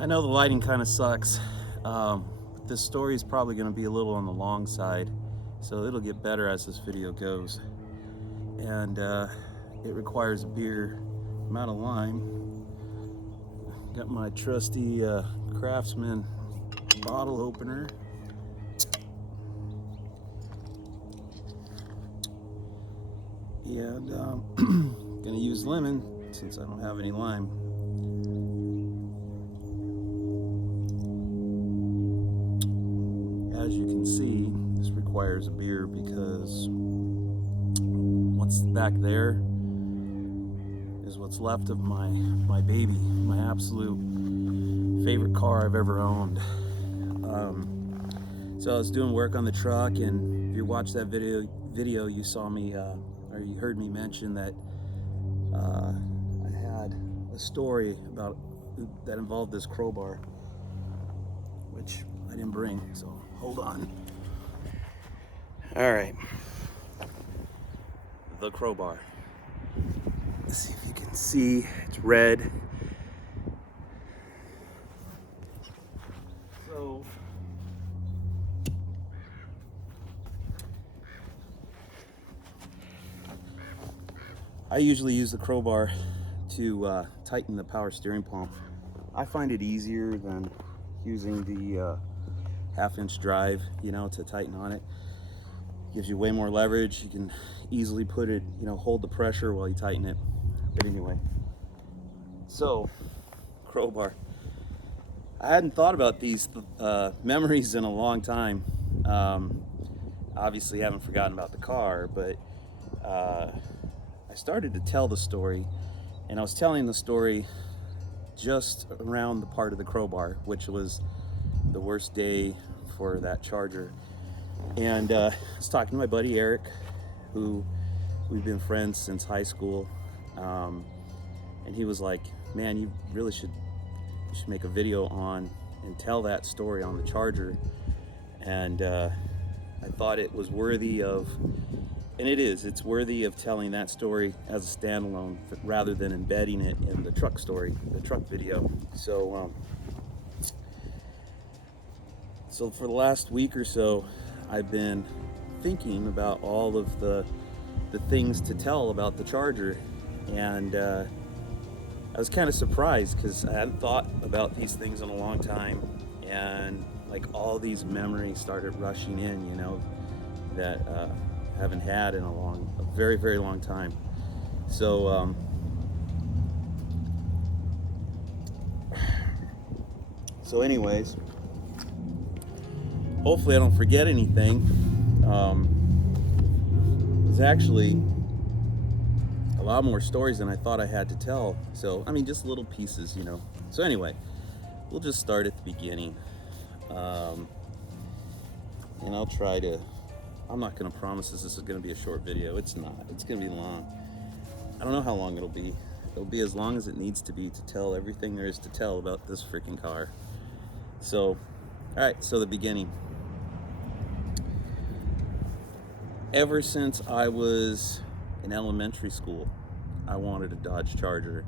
I know the lighting kind of sucks. This story is probably going to be a little on the long side, so it'll get better as this video goes. And it requires a beer amount of lime. Got my trusty Craftsman bottle opener. And gonna use lemon since I don't have any lime. As you can see, this requires a beer because what's back there is what's left of my baby, my absolute favorite car I've ever owned. So I was doing work on the truck, and if you watched that video, you saw me, or you heard me mention that I had a story about that involved this crowbar, which I didn't bring, so hold on. All right, the crowbar. Let's see if you can see, it's red. So I usually use the crowbar to tighten the power steering pump. I find it easier than using the half-inch drive, to tighten on it. Gives you way more leverage. You can easily put it, hold the pressure while you tighten it. But anyway, so crowbar. I hadn't thought about these memories in a long time. Obviously, haven't forgotten about the car, but I started to tell the story, and I was telling the story just around the part of the crowbar, which was the worst day for that charger. And I was talking to my buddy Eric, who we've been friends since high school, and he was like, "Man, you really should make a video on and tell that story on the charger." And I thought it was worthy of, and it's worthy of telling that story as a standalone rather than embedding it in the truck story, the truck video. So for the last week or so, I've been thinking about all of the things to tell about the charger, and I was kind of surprised because I hadn't thought about these things in a long time, and like all these memories started rushing in, that I haven't had in a very, very long time. So anyways, hopefully I don't forget anything. There's actually a lot more stories than I thought I had to tell. So, just little pieces, So anyway, we'll just start at the beginning. And I'll try to, I'm not going to promise this is going to be a short video. It's not. It's going to be long. I don't know how long it'll be. It'll be as long as it needs to be to tell everything there is to tell about this freaking car. So, all right, so the beginning. Ever since I was in elementary school, I wanted a Dodge Charger.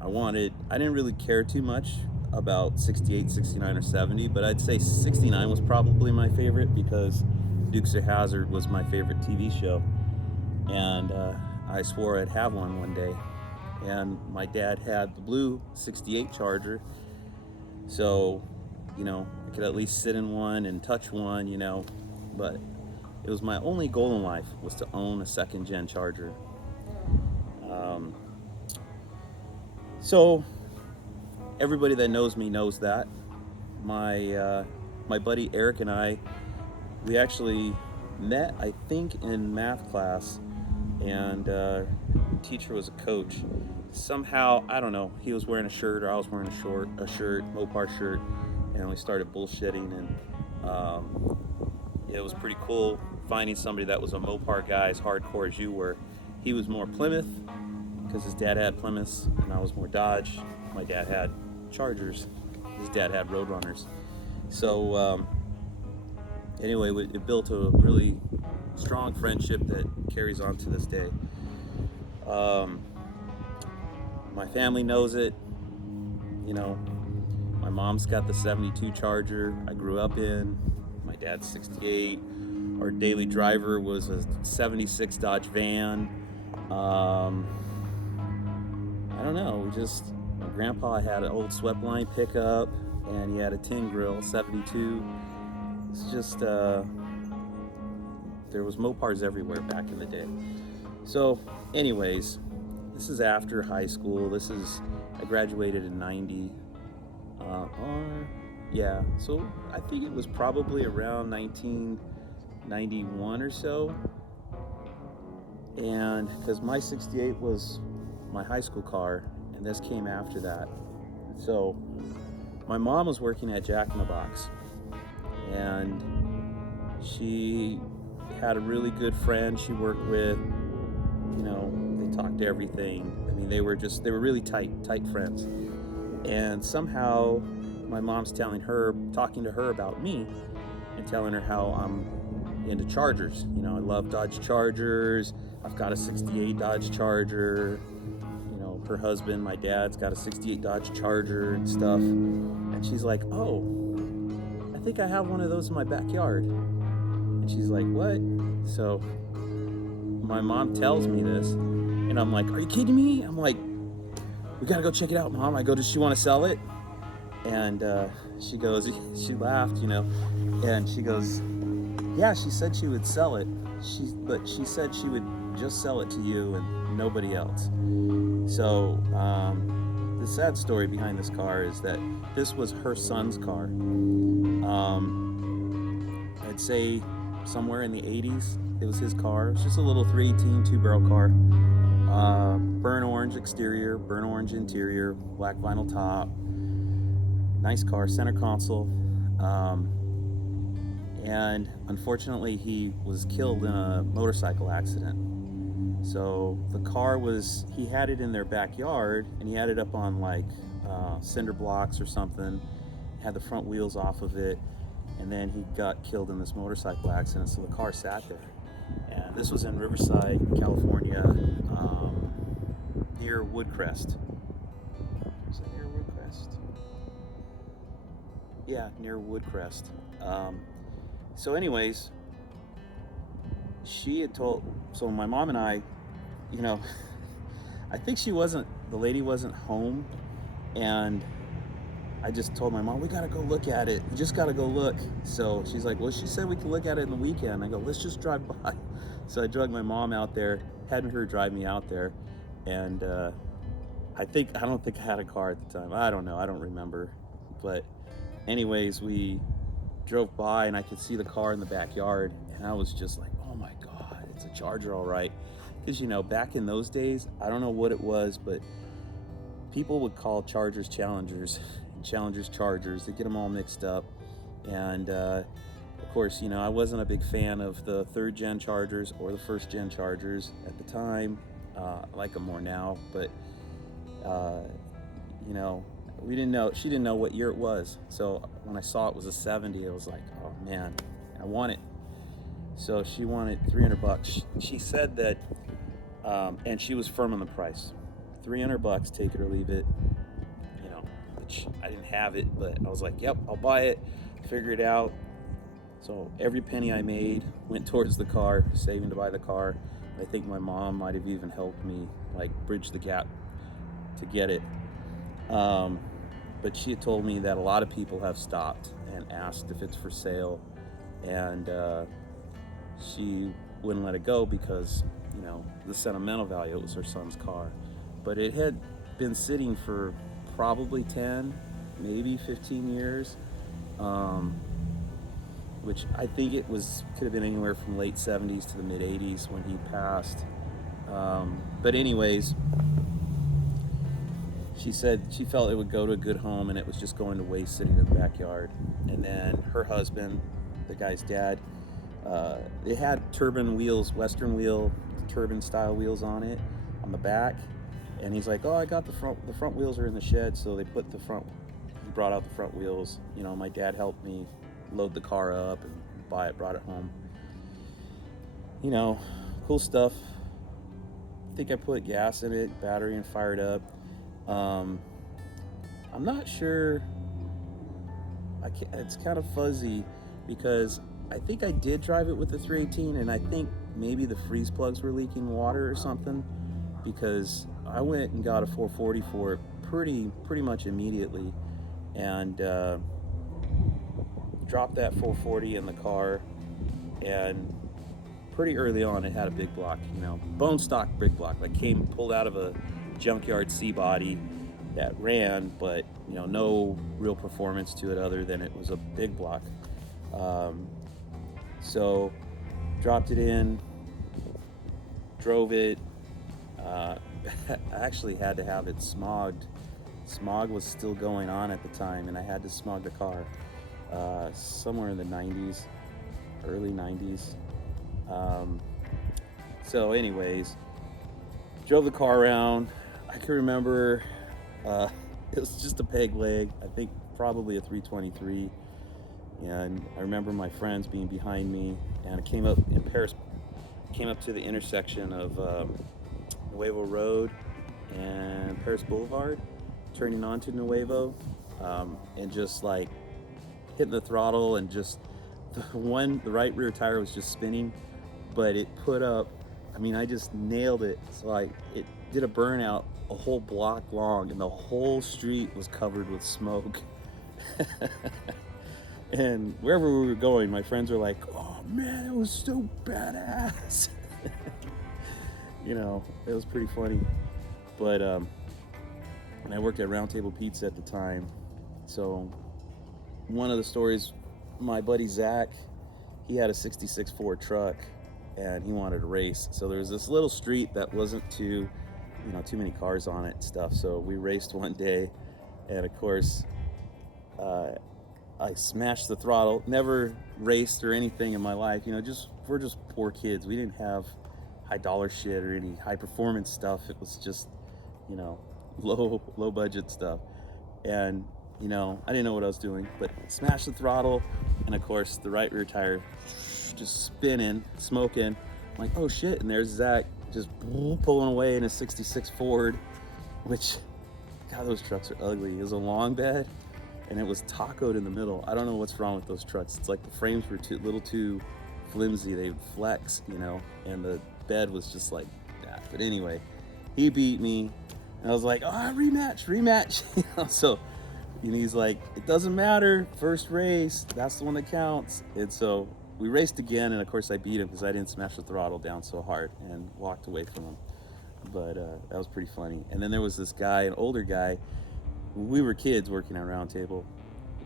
I didn't really care too much about 68, 69, or 70, but I'd say 69 was probably my favorite because Dukes of Hazzard was my favorite TV show. And I swore I'd have one day. And my dad had the blue 68 Charger, so, I could at least sit in one and touch one, but it was my only goal in life was to own a second-gen Charger. So everybody that knows me knows that. My buddy Eric and we actually met, I think, in math class, and the teacher was a coach. Somehow, I don't know, he was wearing a shirt or I was wearing a shirt, Mopar shirt, and we started bullshitting, and it was pretty cool finding somebody that was a Mopar guy as hardcore as you were. He was more Plymouth because his dad had Plymouths, and I was more Dodge. My dad had Chargers. His dad had Roadrunners. So anyway, it built a really strong friendship that carries on to this day. My family knows it. My My mom's got the 72 Charger I grew up in. My dad's 68. Our daily driver was a 76 Dodge van. I don't know, my grandpa had an old swept line pickup, and he had a tin grill, 72. It's just, there was Mopars everywhere back in the day. So anyways, this is after high school. I graduated in 90. So I think it was probably around 1991 or so. And because my 68 was my high school car, and this came after that. So my mom was working at Jack in the Box, and she had a really good friend she worked with. They talked everything. I mean, they were really tight friends. And somehow my mom's talking to her about me, and telling her how I'm into Chargers. I love Dodge Chargers. I've got a 68 Dodge Charger. Her husband, my dad's got a 68 Dodge Charger and stuff. And she's like, oh, I think I have one of those in my backyard. And she's like, what? So my mom tells me this, and I'm like, are you kidding me? I'm like, we gotta go check it out, Mom. I go, does she want to sell it? And she goes, she laughed, and she goes, yeah, she said she would sell it. But she said she would just sell it to you and nobody else. So the sad story behind this car is that this was her son's car. I'd say somewhere in the 80s, it was his car. It's just a little 318 two-barrel car. Burnt orange exterior, burnt orange interior, black vinyl top. Nice car, center console. And unfortunately, he was killed in a motorcycle accident. So the car he had it in their backyard, and he had it up on cinder blocks or something, had the front wheels off of it, and then he got killed in this motorcycle accident. So the car sat there. And this was in Riverside, California, near Woodcrest. Is that near Woodcrest? Yeah, near Woodcrest. So anyways, so my mom and I, I think the lady wasn't home, and I just told my mom, we gotta go look at it. We just gotta go look. So she's like, well, she said we could look at it in the weekend. I go, let's just drive by. So I drug my mom out there, hadn't her drive me out there, and I don't think I had a car at the time. I don't know, I don't remember. But anyways, we drove by, and I could see the car in the backyard, and I was just like, oh my God, it's a Charger, all right. Because back in those days, I don't know what it was, but people would call Chargers Challengers and Challengers Chargers. They get them all mixed up. And of course, I wasn't a big fan of the 3rd gen Chargers or the 1st gen Chargers at the time. I like them more now, but she didn't know what year it was. So when I saw it was a 70, I was like, oh man, I want it. So she wanted $300. She said that, and she was firm on the price. $300, take it or leave it. Which I didn't have it, but I was like, yep, I'll buy it, figure it out. So every penny I made went towards the car, saving to buy the car. I think my mom might have even helped me bridge the gap to get it. But she had told me that a lot of people have stopped and asked if it's for sale, and she wouldn't let it go because the sentimental value. It was her son's car, but it had been sitting for probably 10, maybe 15 years, which I think could have been anywhere from late 70s to the mid 80s when he passed. But anyways, she said she felt it would go to a good home, and it was just going to waste sitting in the backyard. And then her husband, the guy's dad, it had turbine wheels, Western wheel, turbine style wheels on it on the back. And he's like, oh, I got the front wheels are in the shed. So he brought out the front wheels. My dad helped me load the car up and brought it home. Cool stuff. I think I put gas in it, battery, and fired up. I'm not sure it's kind of fuzzy because I think I did drive it with the 318, and I think maybe the freeze plugs were leaking water or something, because I went and got a 440 for it pretty much immediately, and dropped that 440 in the car, and pretty early on it had a big block, bone stock big block, like pulled out of a junkyard C body that ran, but no real performance to it other than it was a big block. So dropped it in, drove it. I actually had to have it smogged. Smog was still going on at the time, and I had to smog the car somewhere in the 90s, early 90s. So anyways, drove the car around. I can remember it was just a peg leg, I think probably a 323, and I remember my friends being behind me, and I came up to the intersection of Nuevo Road and Paris Boulevard, turning onto Nuevo, and just like hitting the throttle, and just the right rear tire was just spinning, but it put up, I just nailed it. So it did a burnout a whole block long, and the whole street was covered with smoke. And wherever we were going, my friends were like, "Oh man, it was so badass." It was pretty funny. But and I worked at Round Table Pizza at the time, so one of the stories, my buddy Zach, he had a 66 Ford truck, and he wanted to race. So there was this little street that wasn't too many cars on it and stuff. So we raced one day, and of course, I smashed the throttle. Never raced or anything in my life. We're just poor kids. We didn't have high dollar shit or any high performance stuff. It was just, low budget stuff. And I didn't know what I was doing, but smashed the throttle, and of course the right rear tire just spinning, smoking. I'm like, oh shit, and there's Zach just pulling away in a 66 Ford, which, God, those trucks are ugly. It was a long bed, and it was tacoed in the middle. I don't know what's wrong with those trucks. It's like the frames were a little too flimsy. They would flex, and the bed was just like that. But anyway, he beat me, and I was like, oh, rematch. So he's like, it doesn't matter, first race, that's the one that counts. And so we raced again, and of course I beat him because I didn't smash the throttle down so hard, and walked away from him. But that was pretty funny. And then there was this guy, an older guy. We were kids working at Round Table,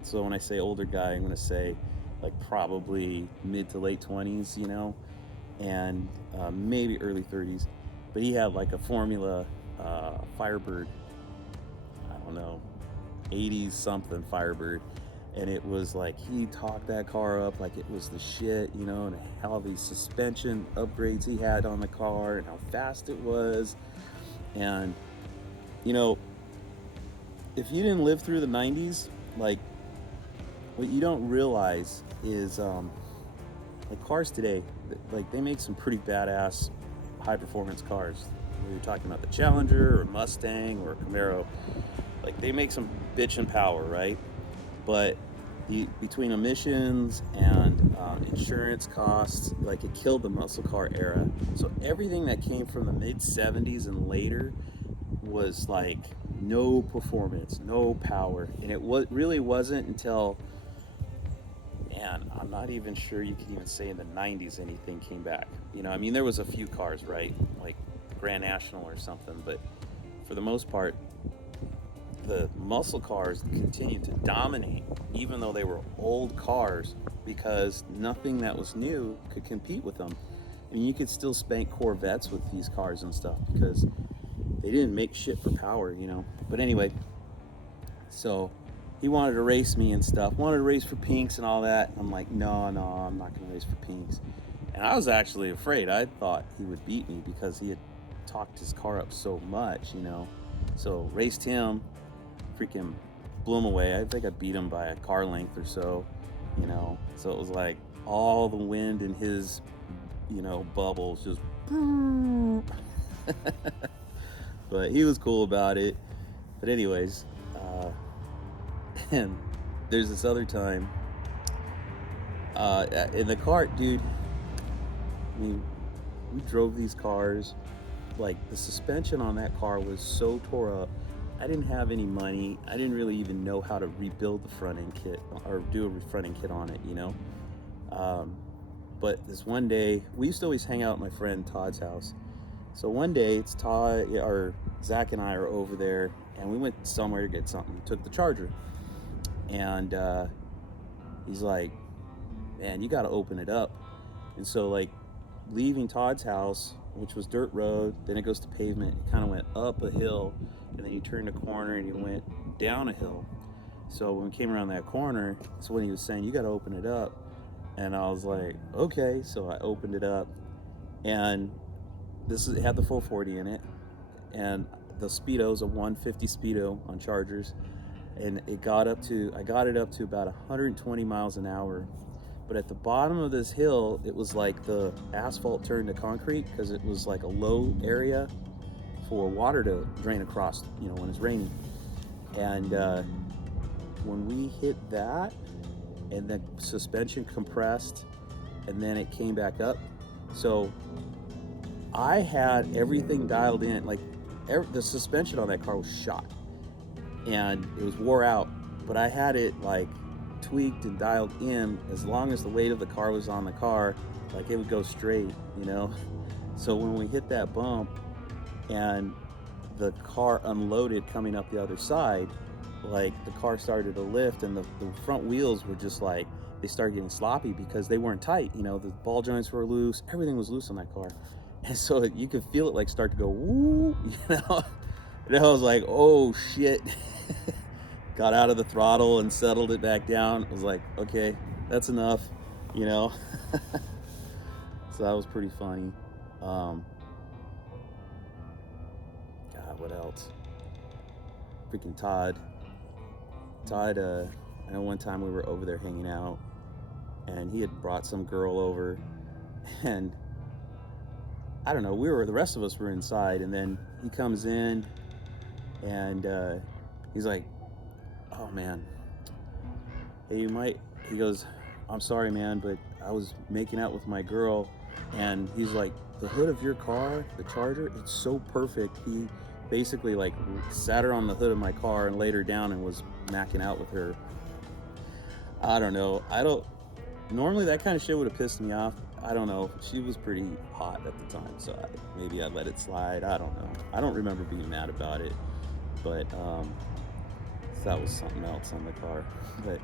so when I say older guy, I'm going to say like probably mid to late 20s, and maybe early 30s. But he had like a Formula Firebird, I don't know, 80s something Firebird, and it was like, he talked that car up like it was the shit, and how these suspension upgrades he had on the car, and how fast it was. And if you didn't live through the 90s, like, what you don't realize is like cars today, like, they make some pretty badass high performance cars. Whether you're talking about the Challenger or Mustang or Camaro, like, they make some bitchin' power, right? But between emissions and insurance costs, like, it killed the muscle car era. So everything that came from the mid 70s and later was like no performance, no power. And it really wasn't until, man, I'm not even sure you can even say in the 90s anything came back. There was a few cars, right? Like the Grand National or something, but for the most part, the muscle cars continued to dominate, even though they were old cars, because nothing that was new could compete with them. You could still spank Corvettes with these cars and stuff because they didn't make shit for power, But anyway, so he wanted to race me and stuff, wanted to race for pinks and all that. I'm like, no, I'm not going to race for pinks. And I was actually afraid. I thought he would beat me because he had talked his car up so much, So raced him, freaking blew him away. I think I beat him by a car length or so, So it was like all the wind in his, bubbles just. But he was cool about it. But anyways, and there's this other time in the car, dude. I mean, we drove these cars. Like, the suspension on that car was so tore up. I didn't have any money. I didn't really even know how to rebuild the front end kit or do a front end kit on it, you know. But this one day, we used to always hang out at my friend Todd's house. So one day, it's Todd or Zach and I are over there, and we went somewhere to get something. Took the charger, and he's like, "Man, you got to open it up." And so, like, leaving Todd's house, which was dirt road, then it goes to pavement. It kind of went up a hill, and then you turned a corner and you went down a hill. So when we came around that corner, that's when he was saying, "You got to open it up." And I was like, "Okay." So I opened it up, and it had the 440 in it, and the speedo's a 150 speedo on chargers, and I got it up to about 120 miles an hour. But at the bottom of this hill, it was like the asphalt turned to concrete because it was like a low area for water to drain across, you know, when it's raining. And when we hit that, and the suspension compressed, and then it came back up. So I had everything dialed in, like the suspension on that car was shot, and it was wore out, but I had it like tweaked and dialed in. As long as the weight of the car was on the car, like it would go straight, you know. So when we hit that bump and the car unloaded coming up the other side, like the car started to lift, and the front wheels were just like, they started getting sloppy because they weren't tight, you know. The ball joints were loose, everything was loose on that car, and so you could feel it like start to go woo, you know. And I was like, oh shit. Got out of the throttle and settled it back down. I was like, okay, that's enough, you know. So that was pretty funny. God, what else? Freaking Todd, I know one time we were over there hanging out, and he had brought some girl over, and I don't know, the rest of us were inside, and then he comes in, and he's like, "Oh man, hey, he goes, "I'm sorry, man, but I was making out with my girl," and he's like, "The hood of your car, the Charger, it's so perfect." He basically like sat her on the hood of my car and laid her down and was macking out with her. I don't know. Normally that kind of shit would have pissed me off. I don't know. She was pretty hot at the time, so maybe I let it slide. I don't know. I don't remember being mad about it, but that was something else on the car. But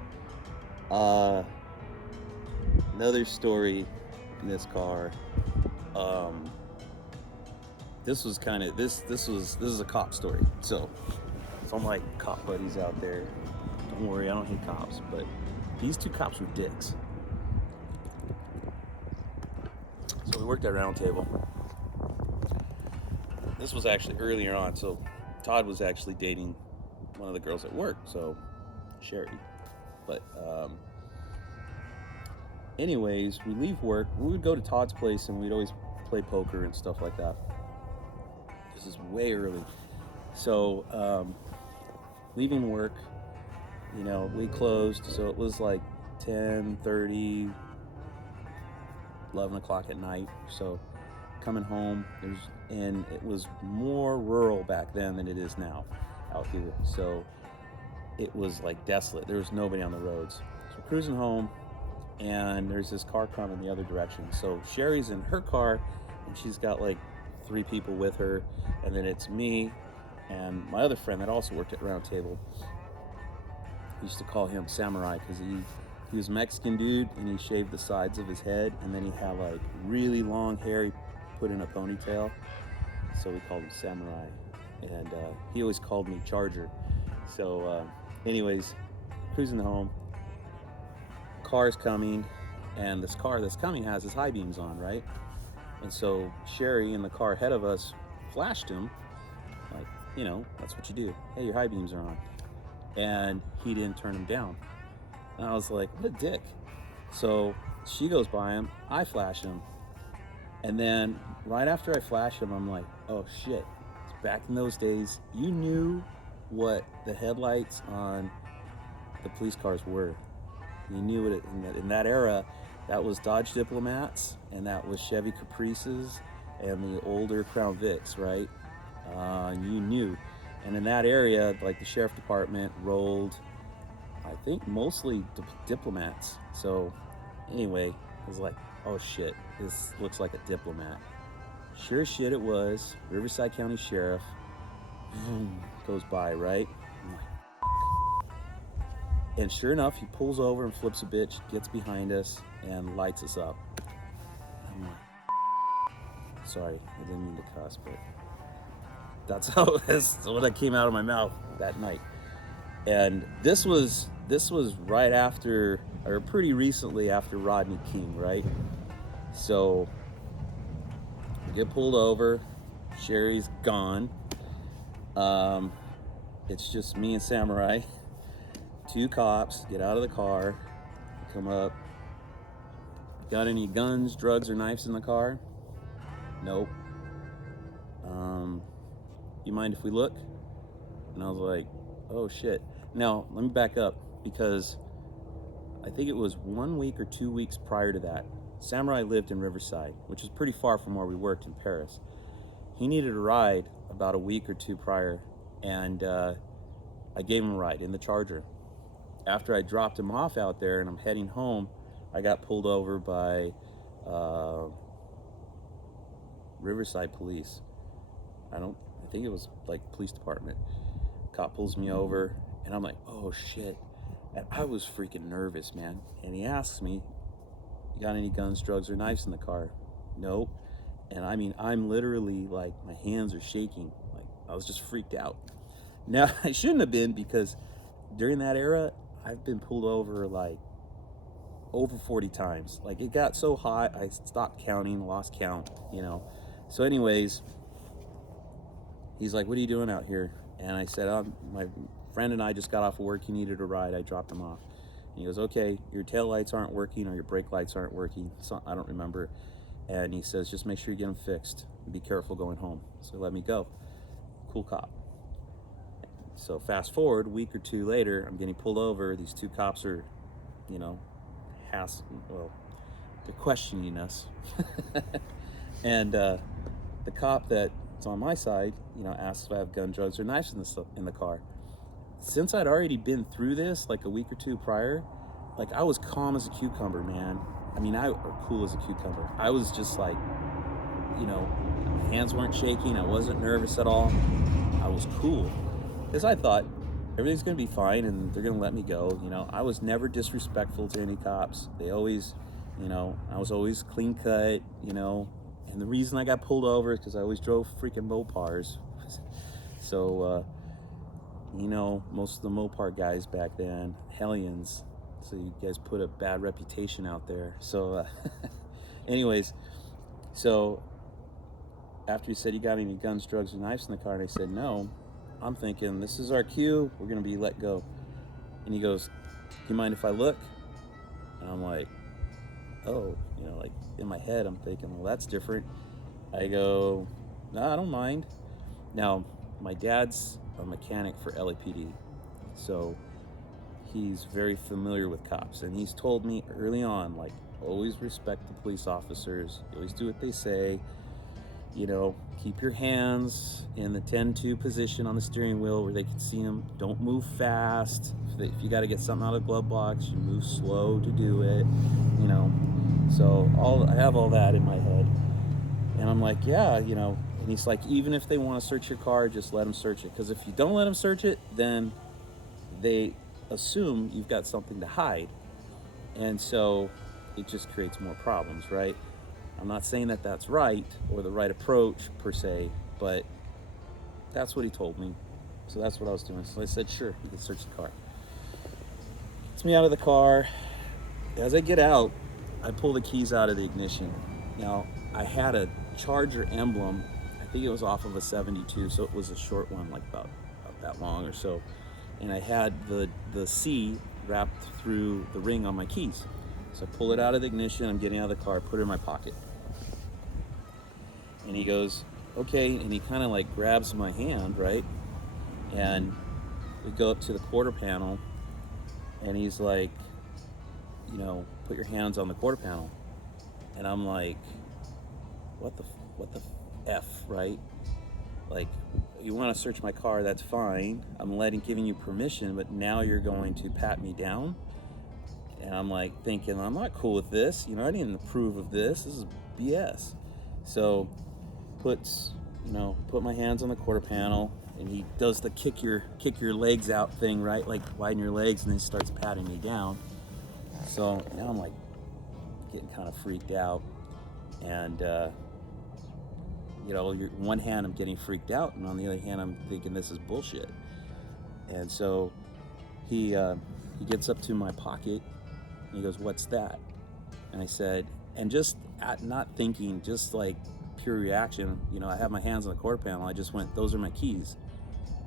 another story in this car. This was kind of this is a cop story. So all my cop buddies out there, don't worry, I don't hate cops, but these two cops were dicks. So we worked at Round Table. This was actually earlier on, so Todd was actually dating one of the girls at work, so Sherry. But anyways, we leave work, we would go to Todd's place, and we'd always play poker and stuff like that. This is way early. So leaving work, you know, we closed, so it was like 10:30, 11 o'clock at night. So coming home, and it was more rural back then than it is now out here. So it was like desolate. There was nobody on the roads. So we're cruising home, and there's this car coming the other direction. So Sherry's in her car, and she's got like 3 people with her, and then it's me and my other friend that also worked at Round Table. We used to call him Samurai because he was a Mexican dude, and he shaved the sides of his head, and then he had like really long hair he put in a ponytail, so we called him Samurai, and he always called me Charger. So anyways, cruising home, car's coming, and this car that's coming has his high beams on, right? And so Sherry in the car ahead of us flashed him, like, you know, that's what you do. Hey, your high beams are on. And he didn't turn them down. And I was like, what a dick. So she goes by him, I flash him. And then right after I flash him, I'm like, oh shit. Back in those days, you knew what the headlights on the police cars were. You knew it in that era. That was Dodge Diplomats, and that was Chevy Caprices, and the older Crown Vics, right? You knew. And in that area, like the sheriff department rolled, I think mostly diplomats. So anyway, I was like, oh shit, this looks like a diplomat. Sure as shit it was. Riverside County Sheriff goes by, right? I'm like, and sure enough, he pulls over and flips a bitch, gets behind us, and lights us up. I'm like, sorry, I didn't mean to cuss, but that's what came out of my mouth that night. And this was right after, or pretty recently after Rodney King, right? So we get pulled over. Sherry's gone. It's just me and Samurai. 2 cops get out of the car, come up. Got any guns, drugs, or knives in the car? Nope. You mind if we look? And I was like, oh shit. Now, let me back up, because I think it was 1 week or 2 weeks prior to that, Samurai lived in Riverside, which was pretty far from where we worked in Paris. He needed a ride about a week or 2 prior, and I gave him a ride in the Charger. After I dropped him off out there and I'm heading home, I got pulled over by Riverside police. I think it was like police department. Cop pulls me over and I'm like, oh shit. And I was freaking nervous, man. And he asks me, you got any guns, drugs, or knives in the car? Nope. And I mean, I'm literally like, my hands are shaking. Like, I was just freaked out. Now, I shouldn't have been, because during that era, I've been pulled over like over 40 times. Like, it got so hot, I stopped counting, lost count, you know. So anyways, he's like, what are you doing out here? And I said, my friend and I just got off of work. He needed a ride. I dropped him off. And he goes, okay, your tail lights aren't working, or your brake lights aren't working. So I don't remember. And he says, just make sure you get them fixed. Be careful going home. So let me go. Cool cop. So fast forward, a week or 2 later, I'm getting pulled over. These 2 cops are, you know, they're questioning us. And the cop that's on my side, you know, asks if I have gun, drugs, or knives in the car. Since I'd already been through this like a week or 2 prior, like, I was calm as a cucumber, man. I mean, or cool as a cucumber. I was just like, you know, my hands weren't shaking. I wasn't nervous at all. I was cool, because I thought everything's gonna be fine and they're gonna let me go. You know, I was never disrespectful to any cops. They always, you know, I was always clean cut, you know. And the reason I got pulled over is because I always drove freaking Mopars. So, you know, most of the Mopar guys back then, hellions. So you guys put a bad reputation out there. So, anyways, so after he said, you got any guns, drugs, or knives in the car? And I said, no. I'm thinking, this is our cue. We're going to be let go. And he goes, do you mind if I look? And I'm like, oh, you know, like in my head, I'm thinking, well, that's different. I go, no, I don't mind. Now, my dad's a mechanic for LAPD. So he's very familiar with cops. And he's told me early on, like, always respect the police officers. You always do what they say. You know, keep your hands in the 10-2 position on the steering wheel where they can see them. Don't move fast. If you got to get something out of the glove box, you move slow to do it, you know. So I have all that in my head. And I'm like, yeah, you know. And he's like, even if they want to search your car, just let them search it. Because if you don't let them search it, then they assume you've got something to hide. And so it just creates more problems, right? I'm not saying that that's right or the right approach per se, but that's what he told me. So that's what I was doing. So I said, sure, you can search the car. Gets me out of the car. As I get out, I pull the keys out of the ignition. Now, I had a Charger emblem. I think it was off of a 72, so it was a short one, like about that long or so. And I had the C wrapped through the ring on my keys. So I pull it out of the ignition. I'm getting out of the car, put it in my pocket. And he goes, okay, and he kind of like grabs my hand, right? And we go up to the quarter panel, and he's like, put your hands on the quarter panel. And I'm like, what the F, right? Like, you want to search my car, that's fine. I'm giving you permission, but now you're going to pat me down. And I'm like thinking, I'm not cool with this. I didn't approve of this. This is BS. So put my hands on the quarter panel, and he does the kick your legs out thing, right? Like widen your legs, and then starts patting me down. So now I'm like getting kind of freaked out, and one hand I'm getting freaked out, and on the other hand I'm thinking this is bullshit. And so he gets up to my pocket, and he goes, "What's that?" And I said, and just not thinking, just like pure reaction, I have my hands on the quarter panel, I just went, "Those are my keys."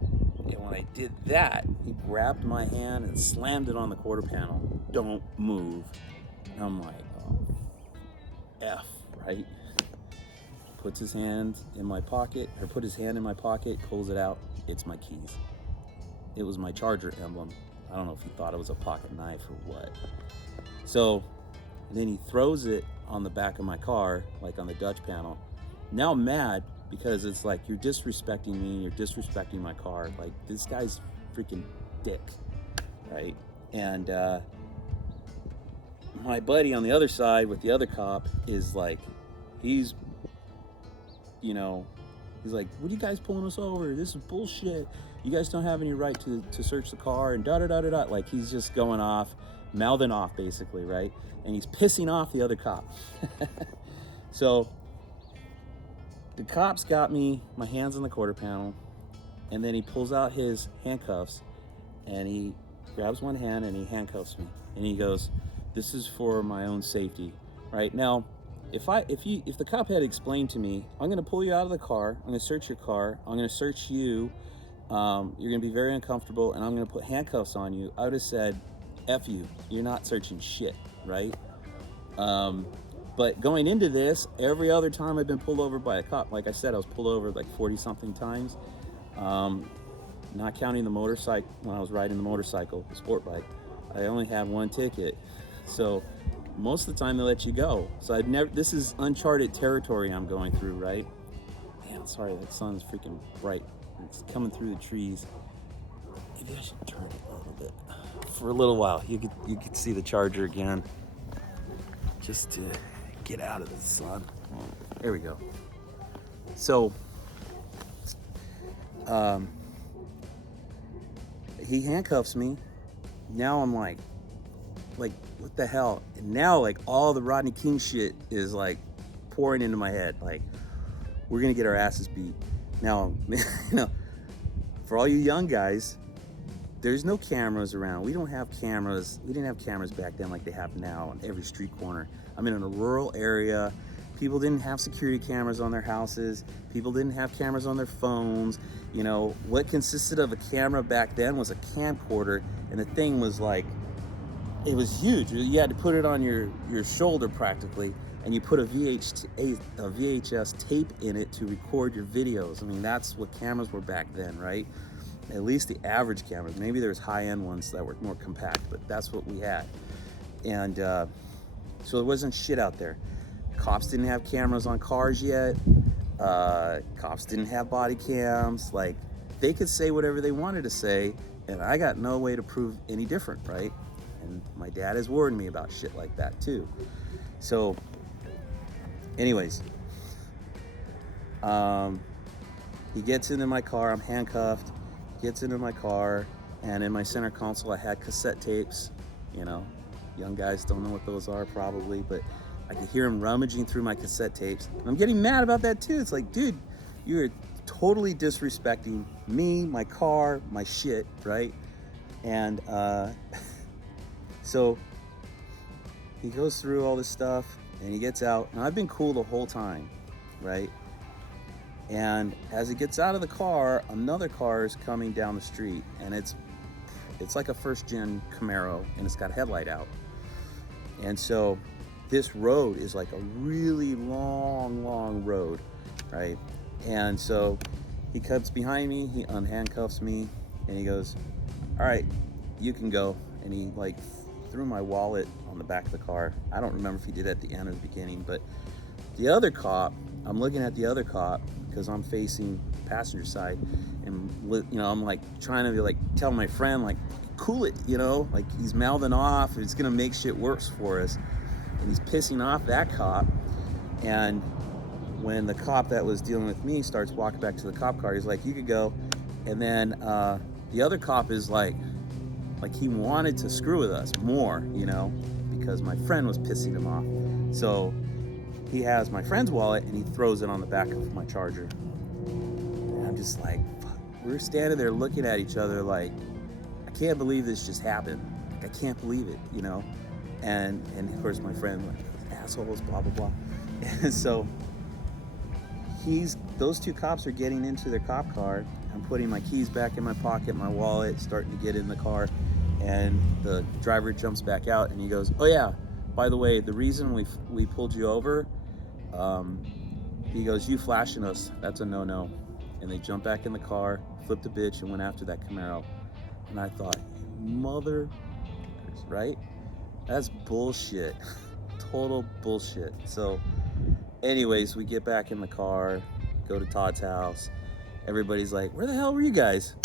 And when I did that, he grabbed my hand and slammed it on the quarter panel. "Don't move." And I'm like, oh, F, right? Puts his hand in my pocket, put his hand in my pocket, pulls it out. It's my keys. It was my Charger emblem. I don't know if he thought it was a pocket knife or what. So then he throws it on the back of my car, like on the Dutch panel. Now I'm mad because it's like, you're disrespecting me, you're disrespecting my car. Like, this guy's freaking dick, right? And my buddy on the other side with the other cop is like, he's like, "What are you guys pulling us over? This is bullshit. You guys don't have any right to search the car," and da-da-da-da-da. Like, he's just going off, mouthing off basically, right? And he's pissing off the other cop. So the cop's got me, my hands on the quarter panel, and then he pulls out his handcuffs, and he grabs one hand and he handcuffs me, and he goes, "This is for my own safety," right? Now, if the cop had explained to me, "I'm going to pull you out of the car, I'm going to search your car, I'm going to search you, you're going to be very uncomfortable, and I'm going to put handcuffs on you," I would have said, "F you, you're not searching shit," right? But going into this, every other time I've been pulled over by a cop, like I said, I was pulled over like 40 something times, not counting the motorcycle, when I was riding the motorcycle, the sport bike, I only had one ticket. So most of the time they let you go. So this is uncharted territory I'm going through, right? Man, sorry, that sun's freaking bright. It's coming through the trees. Maybe I should turn it a little bit. For a little while, you could see the Charger again. Just to get out of the sun. There we go. So, he handcuffs me. Now I'm like, what the hell? And now, like, all the Rodney King shit is like pouring into my head. Like, we're gonna get our asses beat. Now, for all you young guys, there's no cameras around. We don't have cameras. We didn't have cameras back then like they have now on every street corner. I'm in a rural area. People didn't have security cameras on their houses. People didn't have cameras on their phones. What consisted of a camera back then was a camcorder, and the thing was like, it was huge. You had to put it on your shoulder practically, and you put a VHS tape in it to record your videos. I mean, that's what cameras were back then, right? At least the average cameras. Maybe there's high-end ones that were more compact, but that's what we had. And so there wasn't shit out there. Cops didn't have cameras on cars yet. Cops didn't have body cams. Like, they could say whatever they wanted to say, and I got no way to prove any different, right? And my dad has warned me about shit like that too. So anyways, he gets into my car, I'm handcuffed, gets into my car, and in my center console I had cassette tapes. Young guys don't know what those are probably, but I could hear him rummaging through my cassette tapes. And I'm getting mad about that too. It's like, dude, you're totally disrespecting me, my car, my shit, right? And so he goes through all this stuff and he gets out, and I've been cool the whole time, right? And as he gets out of the car, another car is coming down the street, and it's like a first-gen Camaro, and it's got a headlight out. And so this road is like a really long road, right? And so he comes behind me, he unhandcuffs me, and he goes, "All right, you can go." and he like threw my wallet on the back of the car. I don't remember if he did it at the end or the beginning, but the other cop, I'm looking at the other cop because I'm facing the passenger side, and I'm like trying to like tell my friend like, cool it, like he's mouthing off, it's gonna make shit worse for us, and he's pissing off that cop. And when the cop that was dealing with me starts walking back to the cop car, he's like, you could go. And then the other cop is like he wanted to screw with us more, because my friend was pissing him off. So he has my friend's wallet and he throws it on the back of my Charger. And I'm just like, fuck. We're standing there looking at each other like, I can't believe this just happened. Like, I can't believe it, And of course my friend, like, assholes, blah, blah, blah. And so those two cops are getting into their cop car. I'm putting my keys back in my pocket, my wallet, starting to get in the car. And the driver jumps back out and he goes, oh yeah, by the way, the reason we pulled you over, he goes, you flashing us, that's a no-no. And they jumped back in the car, flipped a bitch, and went after that Camaro. And I thought, mother, right? That's bullshit. Total bullshit. So anyways, we get back in the car, go to Todd's house. Everybody's like, where the hell were you guys?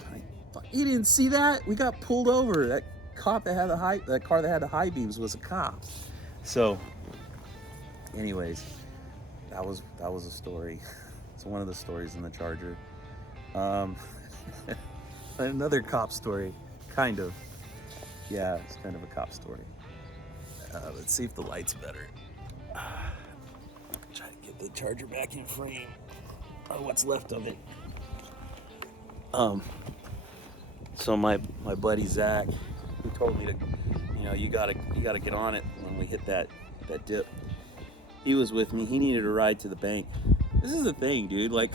You didn't see that? We got pulled over. That cop that had that car that had the high beams was a cop. So anyways, that was a story. It's one of the stories in the Charger. Another cop story, kind of. Yeah, it's kind of a cop story. Let's see if the light's better. Try to get the Charger back in frame, or what's left of it. So my buddy Zach, who told me to, you gotta get on it when we hit that dip. He was with me. He needed a ride to the bank. This is the thing, dude. Like,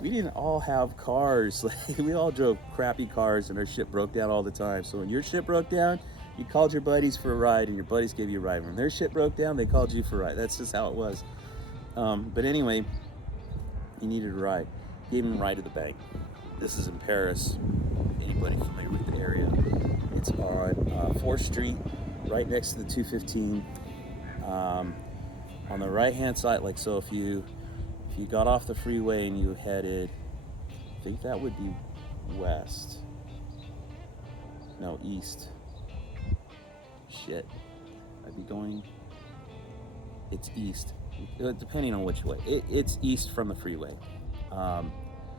we didn't all have cars. Like, we all drove crappy cars, and our shit broke down all the time. So when your shit broke down, you called your buddies for a ride, and your buddies gave you a ride. When their shit broke down, they called you for a ride. That's just how it was. But anyway, he needed a ride. Gave him a ride to the bank. This is in Paris. Anybody familiar with the area? It's on 4th Street, right next to the 215. On the right-hand side, like, so if you got off the freeway and you headed, I think that would be west. No, east. Shit. I'd be going, it's east. Depending on which way. It's east from the freeway.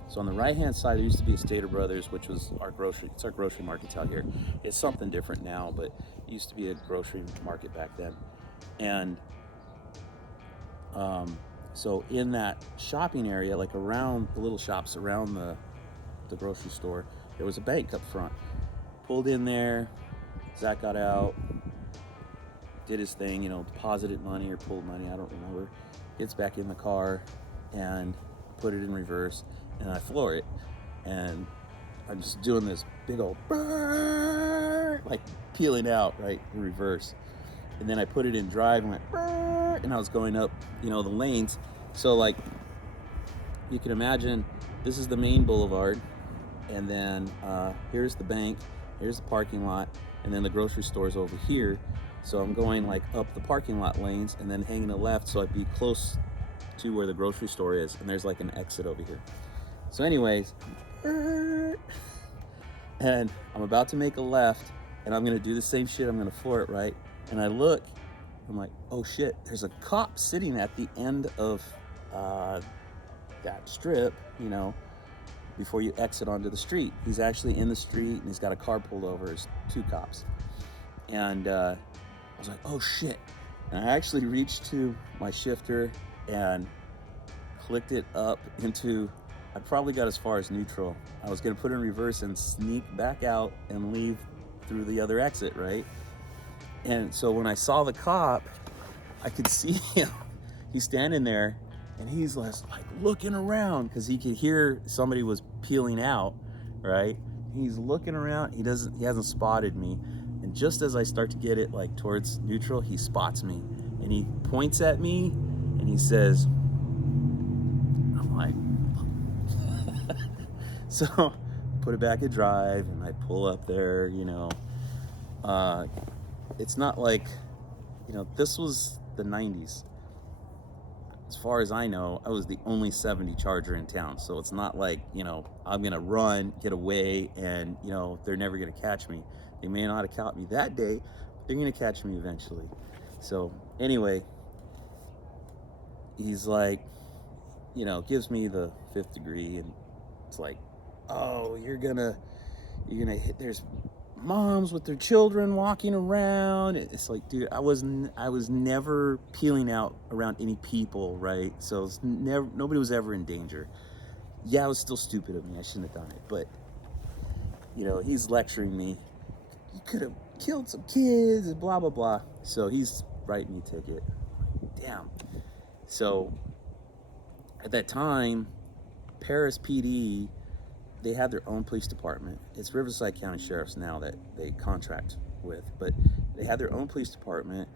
So on the right-hand side, there used to be a Stater Brothers, which was our grocery market out here. It's something different now, but it used to be a grocery market back then. And so in that shopping area, like around the little shops around the grocery store, there was a bank up front. Pulled in there, Zach got out, did his thing, deposited money or pulled money, I don't remember. Gets back in the car and put it in reverse, and I floor it, and I'm just doing this big old brrr, like peeling out, right, in reverse. And then I put it in drive and went brrr, and I was going up, the lanes. So like, you can imagine, this is the main boulevard, and then here's the bank, here's the parking lot, and then the grocery store's over here. So I'm going like up the parking lot lanes and then hanging a left, so I'd be close to where the grocery store is, and there's like an exit over here. So anyways, and I'm about to make a left, and I'm gonna do the same shit. I'm gonna floor it, right? And I look, I'm like, oh shit, there's a cop sitting at the end of that strip, before you exit onto the street. He's actually in the street, and he's got a car pulled over. There's 2 cops. And I was like, oh shit. And I actually reached to my shifter and clicked it up into, I probably got as far as neutral. I was gonna put it in reverse and sneak back out and leave through the other exit, right? And so when I saw the cop, I could see him. He's standing there, and he's like looking around because he could hear somebody was peeling out, right? He's looking around. He hasn't spotted me. And just as I start to get it like towards neutral, he spots me, and he points at me, and he says, I'm like, so put it back in drive, and I pull up there, It's not like, this was the 90s. As far as I know, I was the only 70 Charger in town. So it's not like, I'm going to run, get away, and, they're never going to catch me. They may not have caught me that day, but they're going to catch me eventually. So anyway, he's like, gives me the 5th degree, and it's like, oh, you're gonna hit, there's moms with their children walking around. It's like, dude, I was never peeling out around any people, right? So it's nobody was ever in danger. Yeah, it was still stupid of me. I shouldn't have done it, but he's lecturing me. You could have killed some kids and blah blah blah. So he's writing me a ticket. Damn. So at that time, Paris PD, they had their own police department. It's Riverside County Sheriff's now that they contract with, but they had their own police department,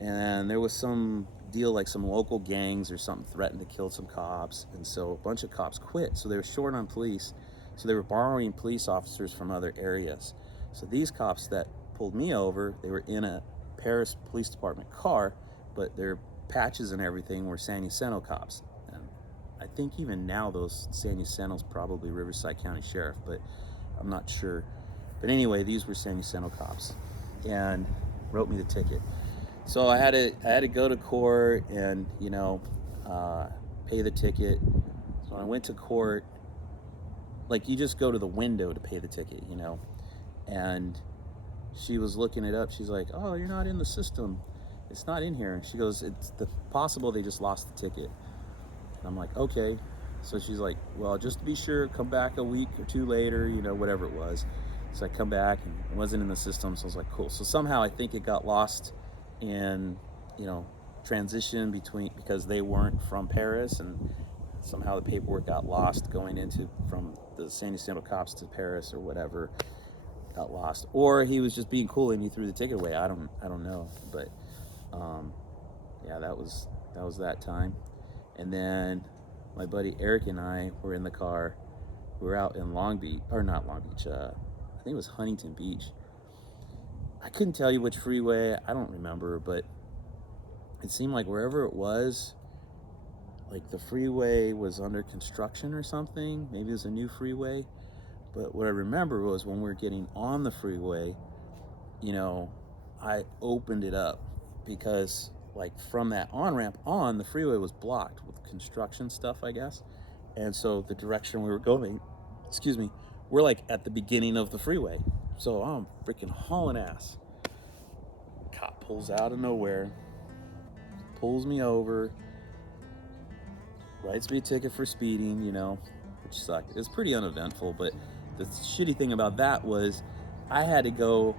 and there was some deal like some local gangs or something threatened to kill some cops, and so a bunch of cops quit. So they were short on police, so they were borrowing police officers from other areas. So these cops that pulled me over, they were in a Paris Police Department car, but their patches and everything were San Jacinto cops. I think even now those San Jacinto's probably Riverside County Sheriff, but I'm not sure. But anyway, these were San Jacinto cops, and wrote me the ticket. So I had to go to court and pay the ticket. So I went to court. Like, you just go to the window to pay the ticket, and she was looking it up. She's like, "Oh, you're not in the system. It's not in here." And she goes, "It's possible they just lost the ticket." And I'm like, okay. So she's like, "Well, just to be sure, come back a week or two later, whatever it was." So I come back and it wasn't in the system. So I was like, cool. So somehow I think it got lost in, transition because they weren't from Paris, and somehow the paperwork got lost going from the San Jacinto cops to Paris or whatever, got lost. Or he was just being cool and he threw the ticket away. I don't know. But yeah, that was that time. And then my buddy Eric and I were in the car. We were out in Long Beach, or not Long Beach, I think it was Huntington Beach. I couldn't tell you which freeway, I don't remember, but it seemed like wherever it was, like the freeway was under construction or something. Maybe it was a new freeway. But what I remember was when we were getting on the freeway, I opened it up because like from that on-ramp on, the freeway was blocked with construction stuff, I guess. And so the direction we were going, we're like at the beginning of the freeway. So I'm freaking hauling ass. Cop pulls out of nowhere, pulls me over, writes me a ticket for speeding, which sucked. It was pretty uneventful, but the shitty thing about that was I had to go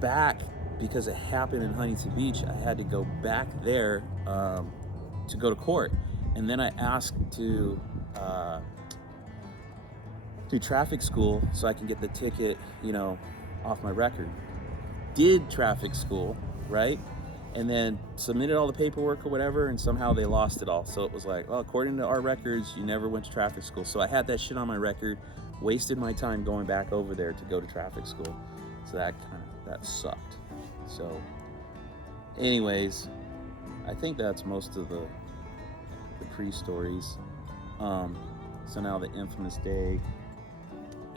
back because it happened in Huntington Beach. I had to go back there to go to court. And then I asked to do traffic school so I can get the ticket, off my record. Did traffic school, right? And then submitted all the paperwork or whatever, and somehow they lost it all. So it was like, well, according to our records, you never went to traffic school. So I had that shit on my record, wasted my time going back over there to go to traffic school. So that sucked. So anyways, I think that's most of the pre-stories. So now the infamous day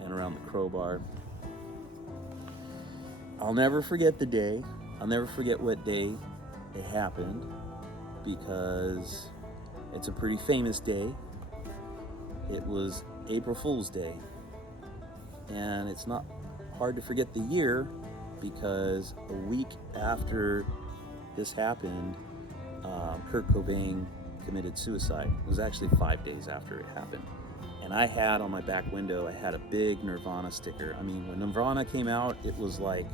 and around the crowbar. I'll never forget the day. I'll never forget what day it happened, because it's a pretty famous day. It was April Fool's Day. And it's not hard to forget the year, because a week after this happened, Kurt Cobain committed suicide. It was actually 5 days after it happened. And I had on my back window, I had a big Nirvana sticker. I mean, when Nirvana came out, it was like,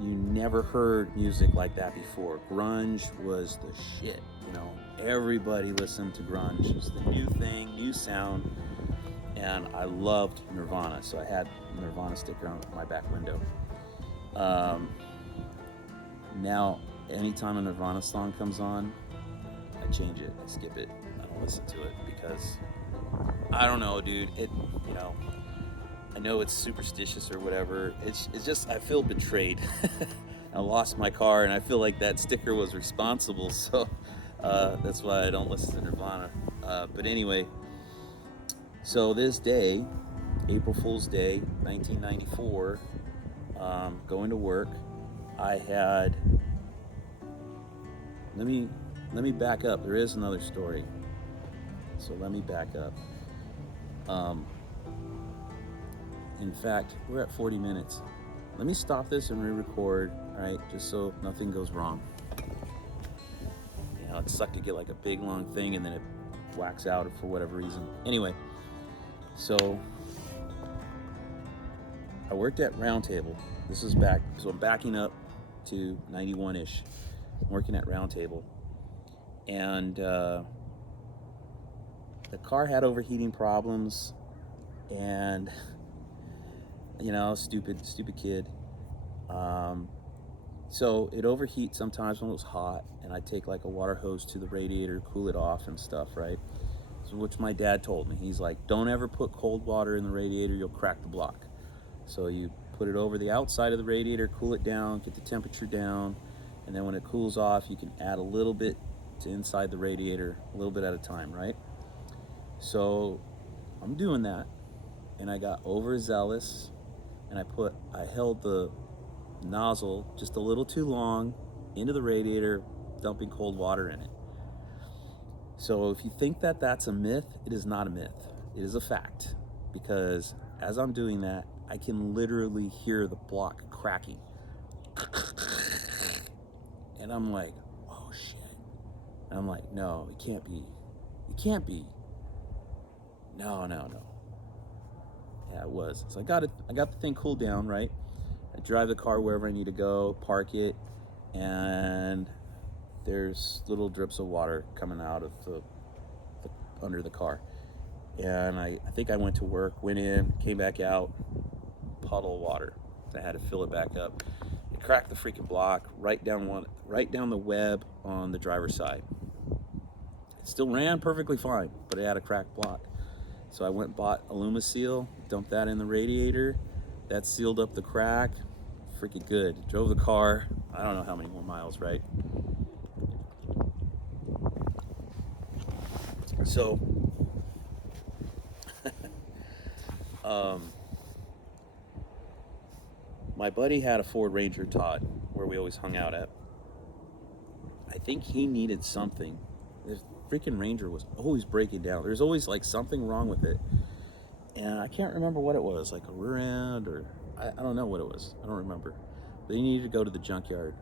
you never heard music like that before. Grunge was the shit, Everybody listened to grunge. It was the new thing, new sound. And I loved Nirvana, so I had a Nirvana sticker on my back window. Now, anytime a Nirvana song comes on, I change it, I skip it, I don't listen to it, because I don't know, dude. I know it's superstitious or whatever. It's just I feel betrayed. I lost my car, and I feel like that sticker was responsible. So that's why I don't listen to Nirvana. But anyway, so this day, April Fool's Day, 1994, going to work, I had. Let me back up. There is another story. So let me back up. In fact, we're at 40 minutes. Let me stop this and re-record, all right, just so nothing goes wrong. You know, it sucked to get like a big long thing and then it whacks out for whatever reason. Anyway, so I worked at Roundtable. This is back, so I'm backing up to 91-ish. I'm working at Roundtable. And the car had overheating problems, and you know, stupid kid. So it overheats sometimes when it was hot, and I take like a water hose to the radiator, cool it off and stuff, right? So, which my dad told me. He's like, don't ever put cold water in the radiator, you'll crack the block. So you put it over the outside of the radiator, cool it down, get the temperature down, and then when it cools off, you can add a little bit to inside the radiator, a little bit at a time, right? So I'm doing that, and I got overzealous, and I held the nozzle just a little too long into the radiator, dumping cold water in it. So if you think that that's a myth, it is not a myth. It is a fact, because as I'm doing that, I can literally hear the block cracking. And I'm like, oh shit. And I'm like, no, it can't be. It can't be. No. Yeah, it was. So I got the thing cooled down, right? I drive the car wherever I need to go, park it, and there's little drips of water coming out of the under the car. And I think I went to work, went in, came back out, puddle of water. I had to fill it back up. It cracked the freaking block right down the web on the driver's side. It still ran perfectly fine, but it had a cracked block. So I went and bought AlumaSeal, dumped that in the radiator. That sealed up the crack. Freaking good. Drove the car, I don't know how many more miles, right? So, my buddy had a Ford Ranger, Todd, where we always hung out at. I think he needed something. This freaking Ranger was always breaking down. There's always like something wrong with it. And I can't remember what it was, like a rear end, or I don't know what it was. I don't remember. But he needed to go to the junkyard.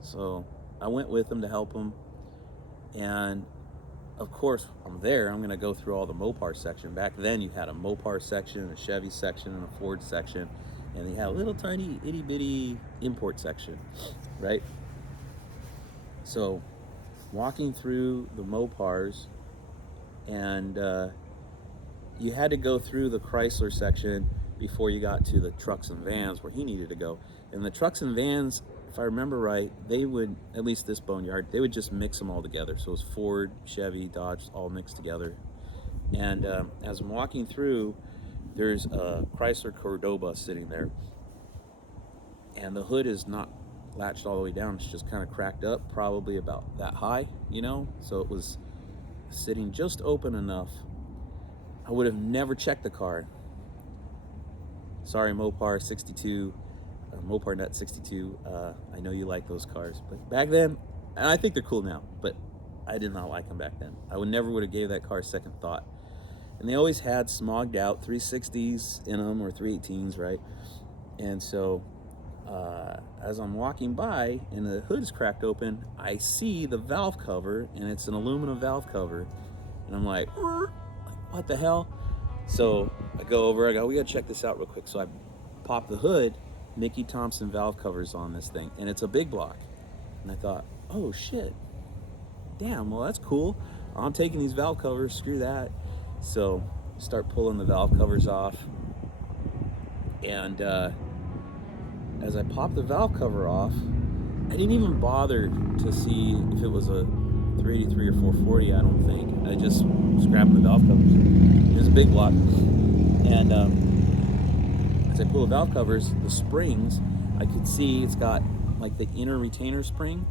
So I went with him to help him. And of course, I'm there. I'm going to go through all the Mopar section. Back then, you had a Mopar section, a Chevy section, and a Ford section. And you had a little tiny itty bitty import section, right? So walking through the Mopars, and you had to go through the Chrysler section before you got to the trucks and vans where he needed to go. And the trucks and vans, if I remember right, they would, at least this boneyard, they would just mix them all together. So it was Ford, Chevy, Dodge, all mixed together. And as I'm walking through, there's a Chrysler Cordoba sitting there. And the hood is not latched all the way down. It's just kind of cracked up, probably about that high, you know? So it was sitting just open enough. I would have never checked the car. Sorry, Mopar 62, Mopar Nut 62. I know you like those cars, but back then, and I think they're cool now, but I did not like them back then. I would have gave that car a second thought. And they always had smogged out 360s in them, or 318s, right? And so as I'm walking by and the hood is cracked open, I see the valve cover, and it's an aluminum valve cover. And I'm like, what the hell? So I go over, we gotta check this out real quick. So I pop the hood, Mickey Thompson valve covers on this thing, and it's a big block. And I thought, oh shit, damn, well that's cool. I'm taking these valve covers, screw that. So start pulling the valve covers off. And as I popped the valve cover off, I didn't even bother to see if it was a 383 or 440, I don't think. I just was grabbing the valve covers. It was a big block. And as I pull the valve covers, the springs, I could see it's got like the inner retainer spring,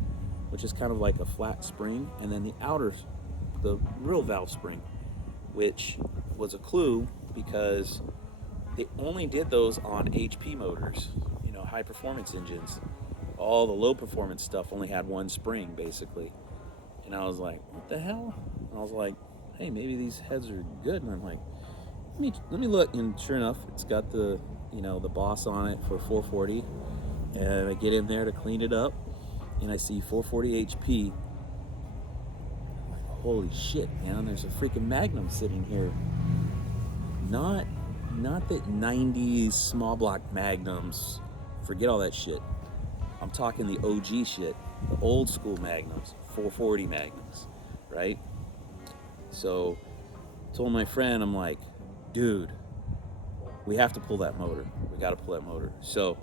which is kind of like a flat spring, and then the outer, the real valve spring, which was a clue because they only did those on HP motors, you know, high performance engines. All the low performance stuff only had one spring basically. And I was like, what the hell? And I was like, hey, maybe these heads are good. And I'm like, let me look. And sure enough, it's got the, you know, the Boss on it for 440. And I get in there to clean it up, and I see 440 HP. I'm like, holy shit, man! There's a freaking Magnum sitting here. Not the 90s small block Magnums. Forget all that shit. I'm talking the OG shit, the old school Magnums, 440 Magnums, right? So, I told my friend, I'm like, dude, we have to pull that motor. We got to pull that motor. So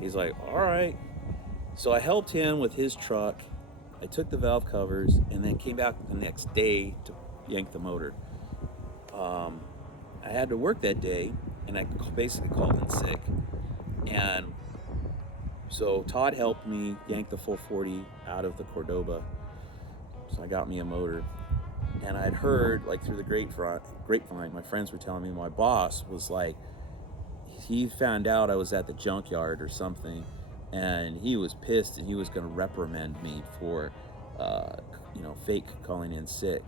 he's like, all right. So I helped him with his truck. I took the valve covers and then came back the next day to yank the motor. I had to work that day, and I basically called in sick. And so Todd helped me yank the 440 out of the Cordoba. So I got me a motor. And I'd heard, like through the grapevine, my friends were telling me my boss was like, he found out I was at the junkyard or something, and he was pissed, and he was going to reprimand me for, fake calling in sick.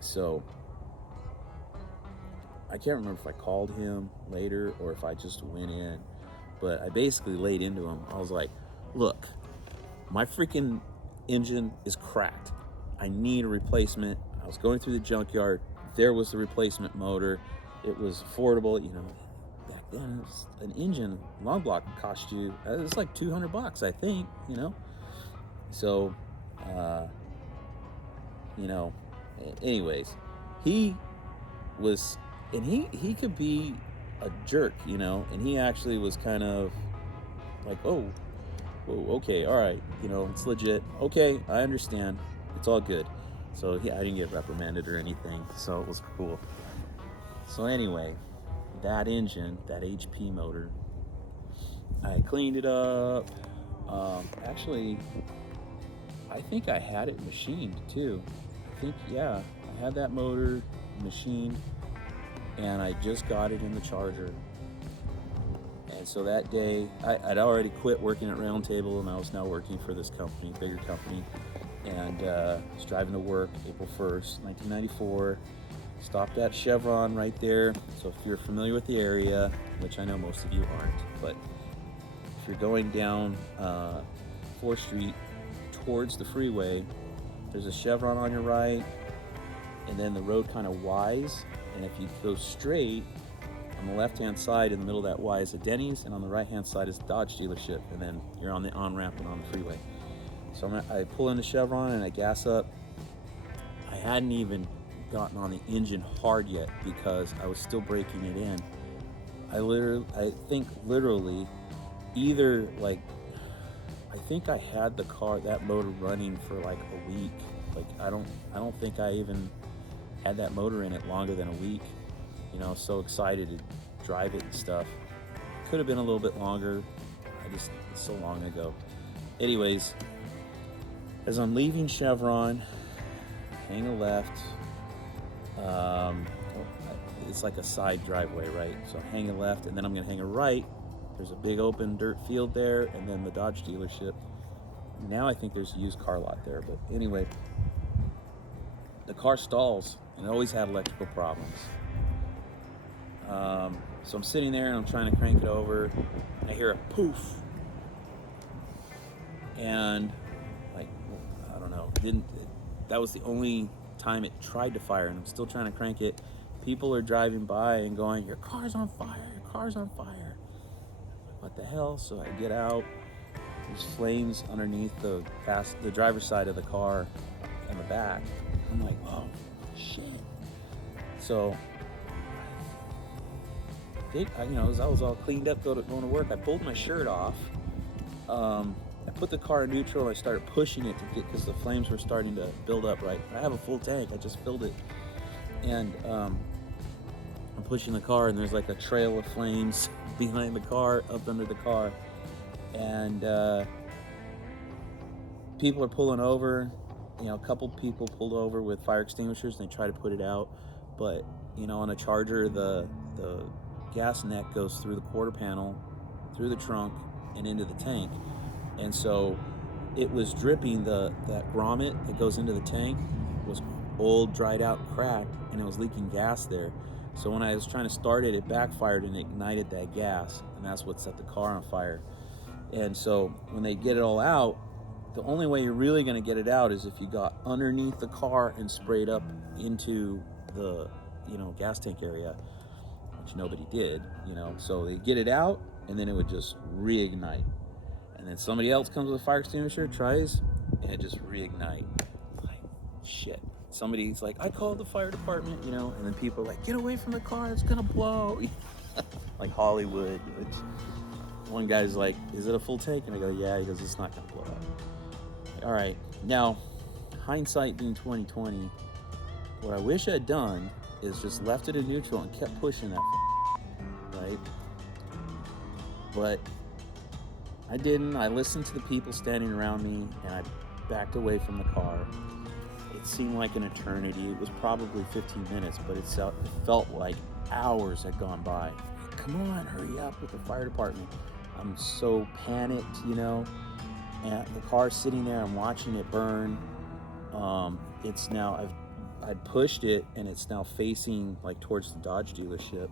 So I can't remember if I called him later or if I just went in, but I basically laid into him. I was like, look, my freaking engine is cracked. I need a replacement. I was going through the junkyard. There was the replacement motor. It was affordable, you know. Back then, it was an engine, long block cost you, it was like $200, I think, you know. So, anyways, he was, and he could be a jerk, you know, and he actually was kind of like, oh, okay, all right, you know, it's legit. Okay, I understand. It's all good. So I didn't get reprimanded or anything, so it was cool. So anyway, that engine, that HP motor, I cleaned it up. Actually, I think I had it machined too. I had that motor machined, and I just got it in the charger. And so that day, I'd already quit working at Roundtable, and I was now working for this company, bigger company. And I was driving to work April 1st, 1994. Stopped at Chevron right there. So if you're familiar with the area, which I know most of you aren't, but if you're going down 4th Street towards the freeway, there's a Chevron on your right, and then the road kind of Y's. And if you go straight, on the left-hand side in the middle of that Y is a Denny's, and on the right-hand side is the Dodge dealership, and then you're on the on-ramp and on the freeway. So I pull into Chevron and I gas up. I hadn't even gotten on the engine hard yet because I was still breaking it in. I think literally either like, I think I had that motor running for like a week. Like I don't think I even had that motor in it longer than a week. You know, so excited to drive it and stuff. Could have been a little bit longer. It's so long ago. Anyways, as I'm leaving Chevron, hang a left. It's like a side driveway, right? So hang a left, and then I'm gonna hang a right. There's a big open dirt field there, and then the Dodge dealership. Now I think there's a used car lot there, but anyway, the car stalls, and it always had electrical problems. So I'm sitting there and I'm trying to crank it over, and I hear a poof, and like, I don't know, that was the only time it tried to fire, and I'm still trying to crank it. People are driving by and going, your car's on fire, your car's on fire. What the hell? So I get out, there's flames underneath the driver's side of the car in the back. I'm like, oh shit. So as I was all cleaned up going to work, I pulled my shirt off. I put the car in neutral and I started pushing it because the flames were starting to build up, right? I have a full tank, I just filled it. And I'm I'm pushing the car, and there's like a trail of flames behind the car, up under the car. And people are pulling over. You know, a couple people pulled over with fire extinguishers, and they try to put it out. But, you know, on a Charger, the gas neck goes through the quarter panel, through the trunk, and into the tank. And so it was dripping. That grommet that goes into the tank was old, dried out, cracked, and it was leaking gas there. So when I was trying to start it, it backfired and ignited that gas, and that's what set the car on fire. And so when they get it all out, the only way you're really going to get it out is if you got underneath the car and sprayed up into the, you know, gas tank area, which nobody did, you know. So they get it out, and then it would just reignite. And then somebody else comes with a fire extinguisher, tries, and it just reignite. Like, shit. Somebody's like, I called the fire department, you know, and then people are like, get away from the car, it's gonna blow. Like Hollywood. Which one guy's like, is it a full tank? And I go, yeah. He goes, it's not gonna blow up. All right, now, hindsight being 2020, what I wish I'd done is just left it in neutral and kept pushing that, right? But I didn't. I listened to the people standing around me, and I backed away from the car. It seemed like an eternity. It was probably 15 minutes, but it felt like hours had gone by. Come on, hurry up with the fire department. I'm so panicked, you know, and the car's sitting there. I'm watching it burn. It's now, I'd pushed it, and it's now facing like towards the Dodge dealership,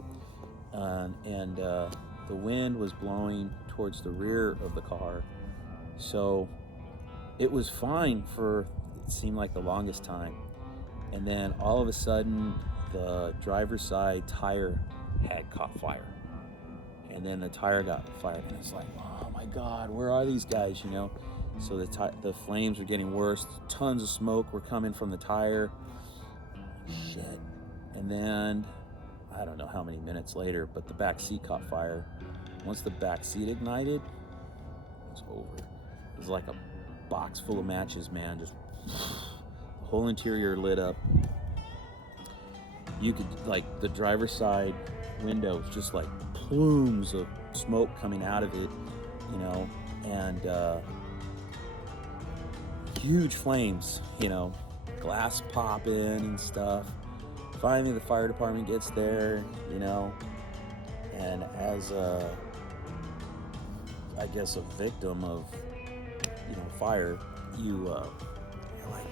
and the wind was blowing towards the rear of the car. So it was fine for, it seemed like the longest time. And then all of a sudden, the driver's side tire had caught fire. And then the tire got fired, and it's like, oh my God, where are these guys, you know? So the flames were getting worse. Tons of smoke were coming from the tire. Shit. And then, I don't know how many minutes later, but the back seat caught fire. Once the back seat ignited, it was over. It was like a box full of matches, man. Just the whole interior lit up. You could, like, the driver's side windows, just like plumes of smoke coming out of it, you know, and huge flames, you know, glass popping and stuff. Finally, the fire department gets there, you know, and as I guess a victim of, you know, fire, you're like,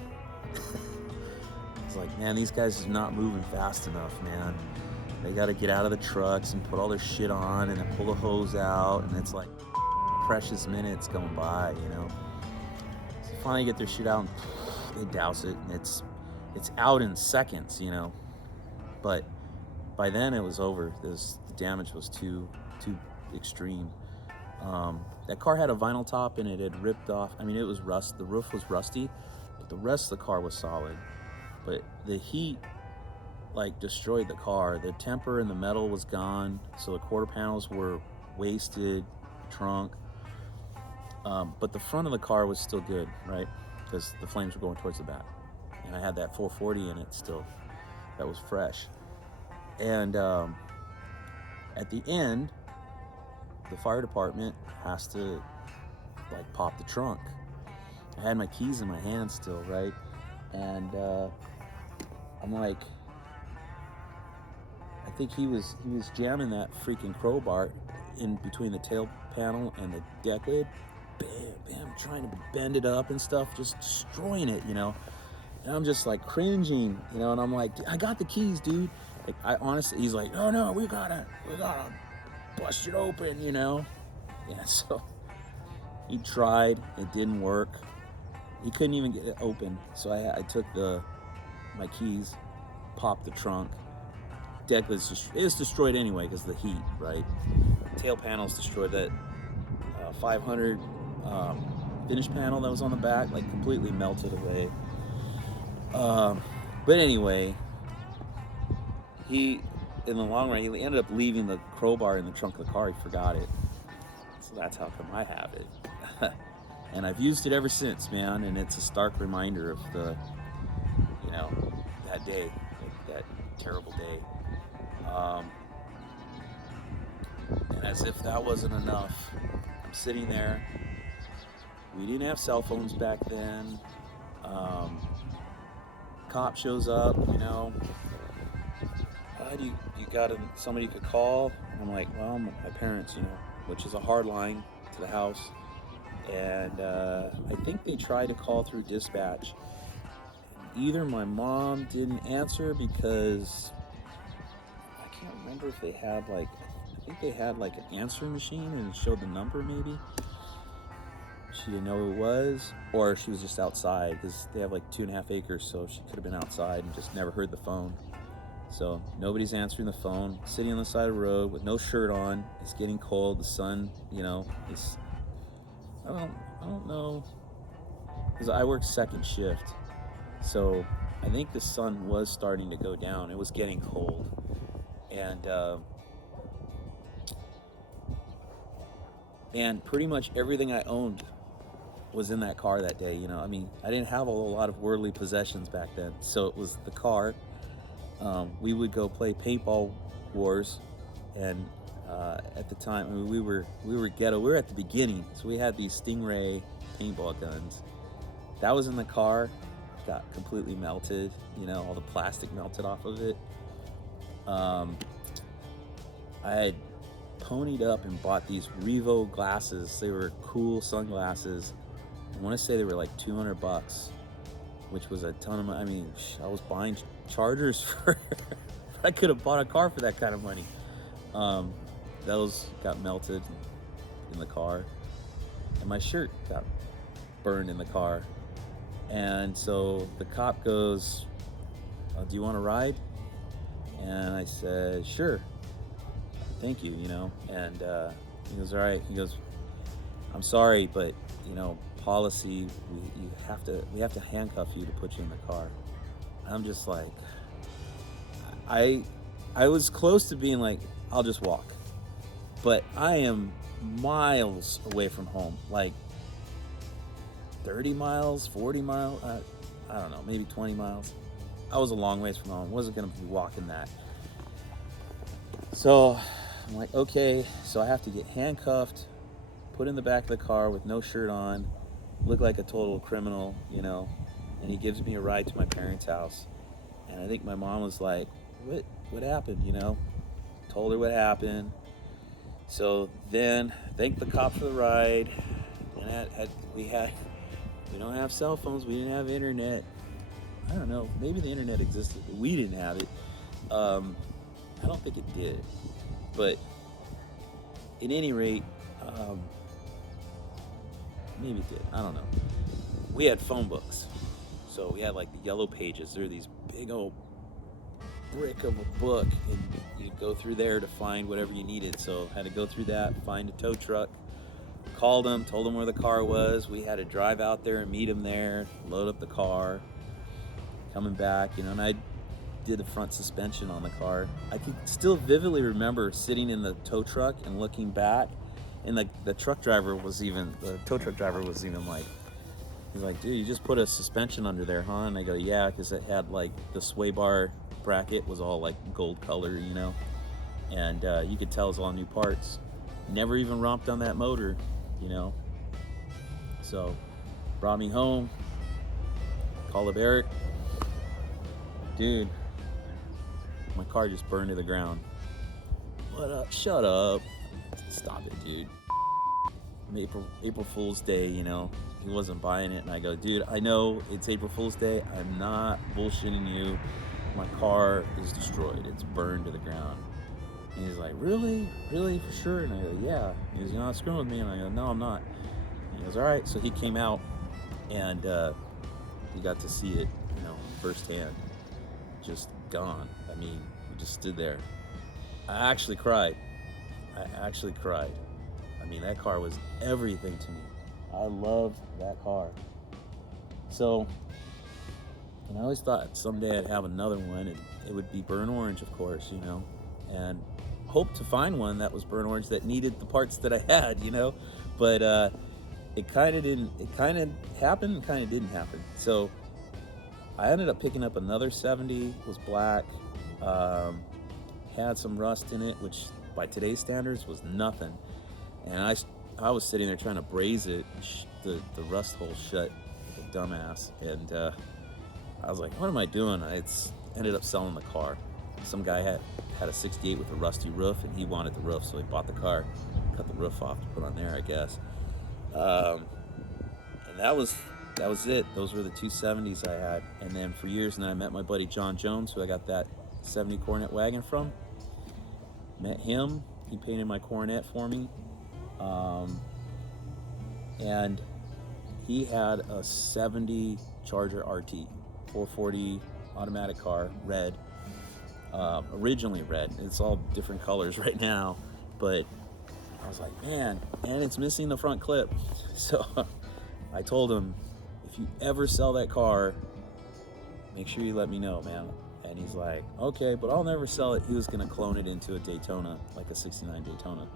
it's like, man, these guys are not moving fast enough, man. They got to get out of the trucks and put all their shit on and then pull the hose out, and it's like precious minutes going by, you know. So finally get their shit out and they douse it, and it's out in seconds, you know. But by then it was over. The damage was too extreme. That car had a vinyl top, and it had ripped off. I mean, it was rust. The roof was rusty, but the rest of the car was solid. But the heat, like, destroyed the car. The temper and the metal was gone, so the quarter panels were wasted, trunk. But the front of the car was still good, right? Because the flames were going towards the back. And I had that 440 in it still. That was fresh. And at the end, the fire department has to, like, pop the trunk. I had my keys in my hand still, right? And I'm like, I think he was jamming that freaking crowbar in between the tail panel and the deck lid. Bam, bam, trying to bend it up and stuff, just destroying it, you know. And I'm just like cringing, you know, and I'm like, I got the keys, dude. Like, I honestly, he's like, no, we gotta bust it open, you know. Yeah, so he tried, it didn't work. He couldn't even get it open. So I took my keys, popped the trunk. Deck was it's destroyed anyway because of the heat, right? Tail panel's destroyed. That 500 finish panel that was on the back, like, completely melted away. But anyway, in the long run, he ended up leaving the crowbar in the trunk of the car. He forgot it. So that's how come I have it. And I've used it ever since, man. And it's a stark reminder of that day, that terrible day. Um, and as if that wasn't enough, I'm sitting there. We didn't have cell phones back then. Um, Cop shows up, you got somebody you could call? I'm like, well, my parents, which is a hard line to the house. And I think they tried to call through dispatch. Either my mom didn't answer because I can't remember if they had I think they had an answering machine and it showed the number maybe. She didn't know who it was, or she was just outside because they have 2.5 acres, so she could have been outside and just never heard the phone. So nobody's answering the phone, sitting on the side of the road with no shirt on. It's getting cold. The sun, is, I don't know, because I work second shift. So I think the sun was starting to go down. It was getting cold. And pretty much everything I owned was in that car that day. I didn't have a lot of worldly possessions back then. So it was the car. We would go play paintball wars, and at the time, we were ghetto. We were at the beginning, so we had these Stingray paintball guns. That was in the car. Got completely melted. All the plastic melted off of it. I had ponied up and bought these Revo glasses. They were cool sunglasses. I want to say they were $200, which was a ton of money. I was buying chargers for. I could have bought a car for that kind of money. Those got melted in the car, and my shirt got burned in the car. And so the cop goes, "Do you want to ride?" And I said, "Sure, thank you." And he goes, "All right." He goes, "I'm sorry, but policy, we have to handcuff you to put you in the car." And I'm just like, I was close to being like, I'll just walk, but I am miles away from home, 30 miles, 40 miles, I don't know, maybe 20 miles. I was a long ways from home. Wasn't going to be walking that. So I'm like, okay, so I have to get handcuffed, put in the back of the car with no shirt on, look like a total criminal, and he gives me a ride to my parents' house. And I think my mom was like, what happened, Told her what happened. So then, thanked the cop for the ride. And we don't have cell phones, we didn't have internet. I don't know, maybe the internet existed, but we didn't have it. I don't think it did. But at any rate, maybe it did, I don't know. We had phone books. So we had the yellow pages. There were these big old brick of a book, and you'd go through there to find whatever you needed. So I had to go through that, find a tow truck, called them, told them where the car was. We had to drive out there and meet them there, load up the car, coming back, and I did the front suspension on the car. I can still vividly remember sitting in the tow truck and looking back, and the tow truck driver was even like, he's like, "Dude, you just put a suspension under there, huh?" And I go, "Yeah," because it had the sway bar bracket was all gold color, and you could tell it was all new parts. Never even romped on that motor, So brought me home, called up Eric. "Dude, my car just burned to the ground." "What up?" "Shut up." "Stop it, dude. April Fool's Day, He wasn't buying it, and I go, "Dude, I know it's April Fool's Day. I'm not bullshitting you. My car is destroyed. It's burned to the ground." And he's like, "Really? Really? For sure?" And I go, "Yeah." He goes, "You're not screwing with me?" And I go, "No, I'm not." And he goes, "All right." So he came out, and he got to see it, firsthand. Just gone. We just stood there. I actually cried. That car was everything to me. I loved that car. So, I always thought someday I'd have another one, and it would be burnt orange, of course, and hoped to find one that was burnt orange that needed the parts that I had, but it kind of didn't. It kind of happened and kind of didn't happen. So I ended up picking up another 70, was black. had some rust in it, which by today's standards was nothing. And I was sitting there trying to braze it, the rust hole shut, like a dumbass. And I was like, what am I doing? I ended up selling the car. Some guy had a 68 with a rusty roof, and he wanted the roof, so he bought the car, cut the roof off to put on there, I guess. And that was it. Those were the 270s I had. And then for years, and then I met my buddy John Jones, who I got that 70 Coronet wagon from. Met him. He painted my Coronet for me. And he had a 70 Charger RT, 440 automatic car, red. Originally red. It's all different colors right now, but I was like, man, and it's missing the front clip. So I told him, if you ever sell that car, make sure you let me know, man. And he's like, okay, but I'll never sell it. He was gonna clone it into a Daytona, like a 69 Daytona.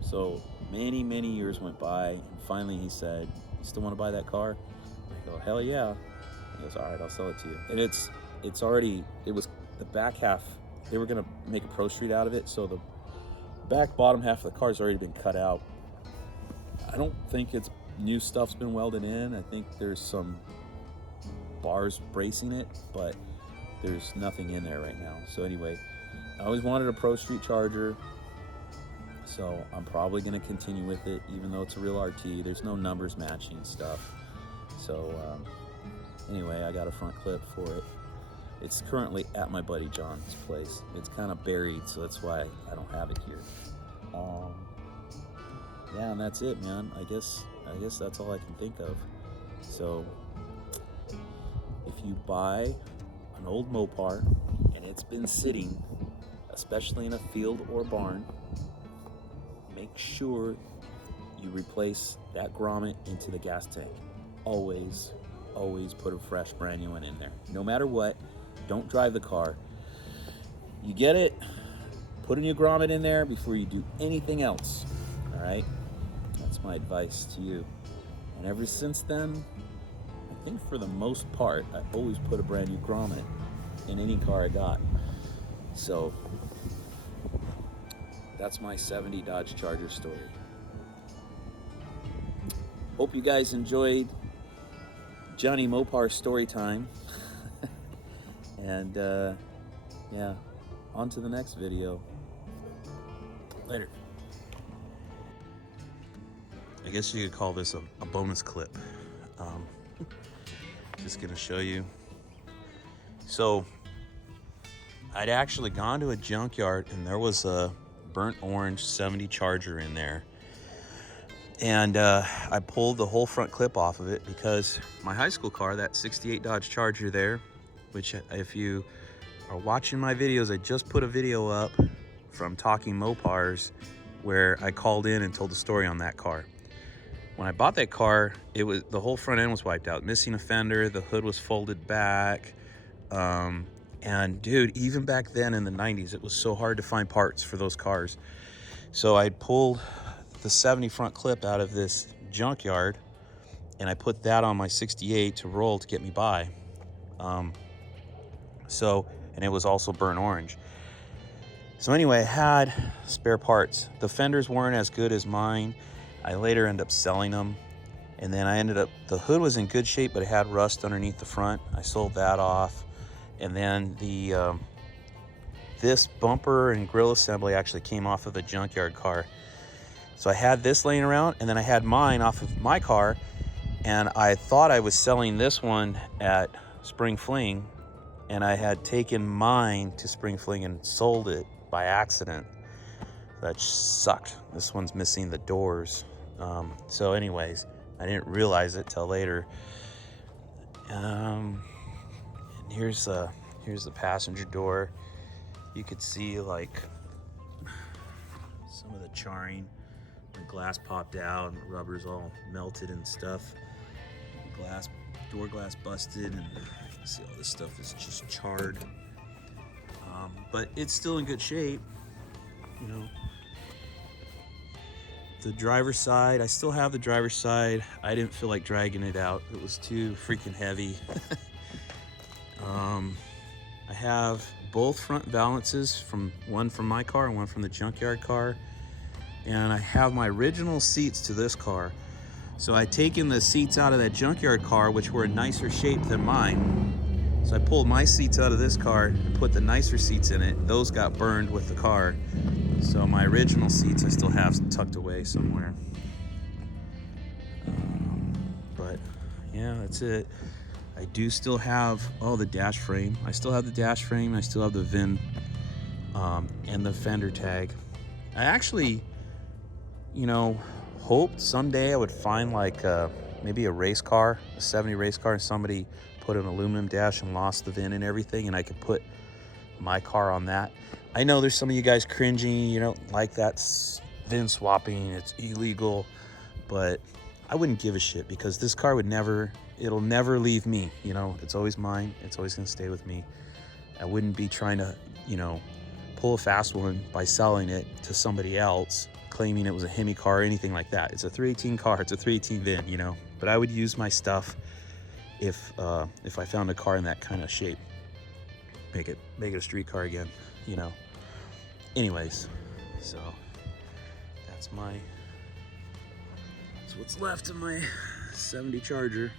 So many years went by, and finally he said, you still want to buy that car? I go, hell yeah. He goes, all right, I'll sell it to you. And it was the back half, they were gonna make a Pro Street out of it, so the bottom half of the car's already been cut out. I don't think it's new stuff's been welded in. I think there's some bars bracing it, but there's nothing in there right now. So anyway, I always wanted a Pro Street Charger, so I'm probably going to continue with it, even though it's a real RT. There's no numbers matching stuff. So anyway, I got a front clip for it. It's currently at my buddy John's place. It's kind of buried, so that's why I don't have it here. Yeah, and that's it, man. I guess that's all I can think of. So if you buy an old Mopar and it's been sitting, especially in a field or barn, make sure you replace that grommet into the gas tank. Always put a fresh brand new one in there. No matter what, don't drive the car. You get it? Put a new grommet in there before you do anything else. All right? That's my advice to you. And ever since then, I think for the most part, I always put a brand new grommet in any car I got. So that's my 70 Dodge Charger story. Hope you guys enjoyed Johnny Mopar story time. And yeah, on to the next video. Later. I guess you could call this a bonus clip. Just gonna show you. So I'd actually gone to a junkyard and there was a burnt orange 70 Charger in there. And I pulled the whole front clip off of it because my high school car, that 68 Dodge Charger there, which if you are watching my videos, I just put a video up from Talking Mopars where I called in and told the story on that car. When I bought that car, the whole front end was wiped out, missing a fender, the hood was folded back. And dude, even back then in the 90s, it was so hard to find parts for those cars. So I pulled the 70 front clip out of this junkyard and I put that on my 68 to roll to get me by. And it was also burnt orange. So anyway, I had spare parts. The fenders weren't as good as mine. I later ended up selling them. And then the hood was in good shape, but it had rust underneath the front. I sold that off. And then this bumper and grill assembly actually came off of the junkyard car. So I had this laying around, and then I had mine off of my car, and I thought I was selling this one at Spring Fling, and I had taken mine to Spring Fling and sold it by accident. That sucked. This one's missing the doors. So anyways, I didn't realize it till later. And here's the passenger door. You could see like some of the charring. The glass popped out and the rubber's all melted and stuff. Door glass busted, and you can see all this stuff is just charred. But it's still in good shape, you know. The driver's side, I still have the driver's side. I didn't feel like dragging it out. It was too freaking heavy. I have both front valances, one from my car and one from the junkyard car. And I have my original seats to this car. So I taken the seats out of that junkyard car, which were in nicer shape than mine. So I pulled my seats out of this car and put the nicer seats in it. Those got burned with the car. So my original seats I still have tucked away somewhere. But yeah, that's it. I do still have, the dash frame. I still have the dash frame. I still have the VIN and the fender tag. I actually, hoped someday I would find like maybe a race car, a 70 race car, and somebody put an aluminum dash and lost the VIN and everything, and I could put my car on that. I know there's some of you guys cringing, you don't like that VIN swapping, it's illegal, but I wouldn't give a shit because this car it'll never leave me, it's always mine, it's always gonna stay with me. I wouldn't be trying to, pull a fast one by selling it to somebody else, claiming it was a Hemi car or anything like that. It's a 318 car, it's a 318 VIN, but I would use my stuff if I found a car in that kind of shape. Make it a street car again, Anyways, so that's what's left of my 70 Charger.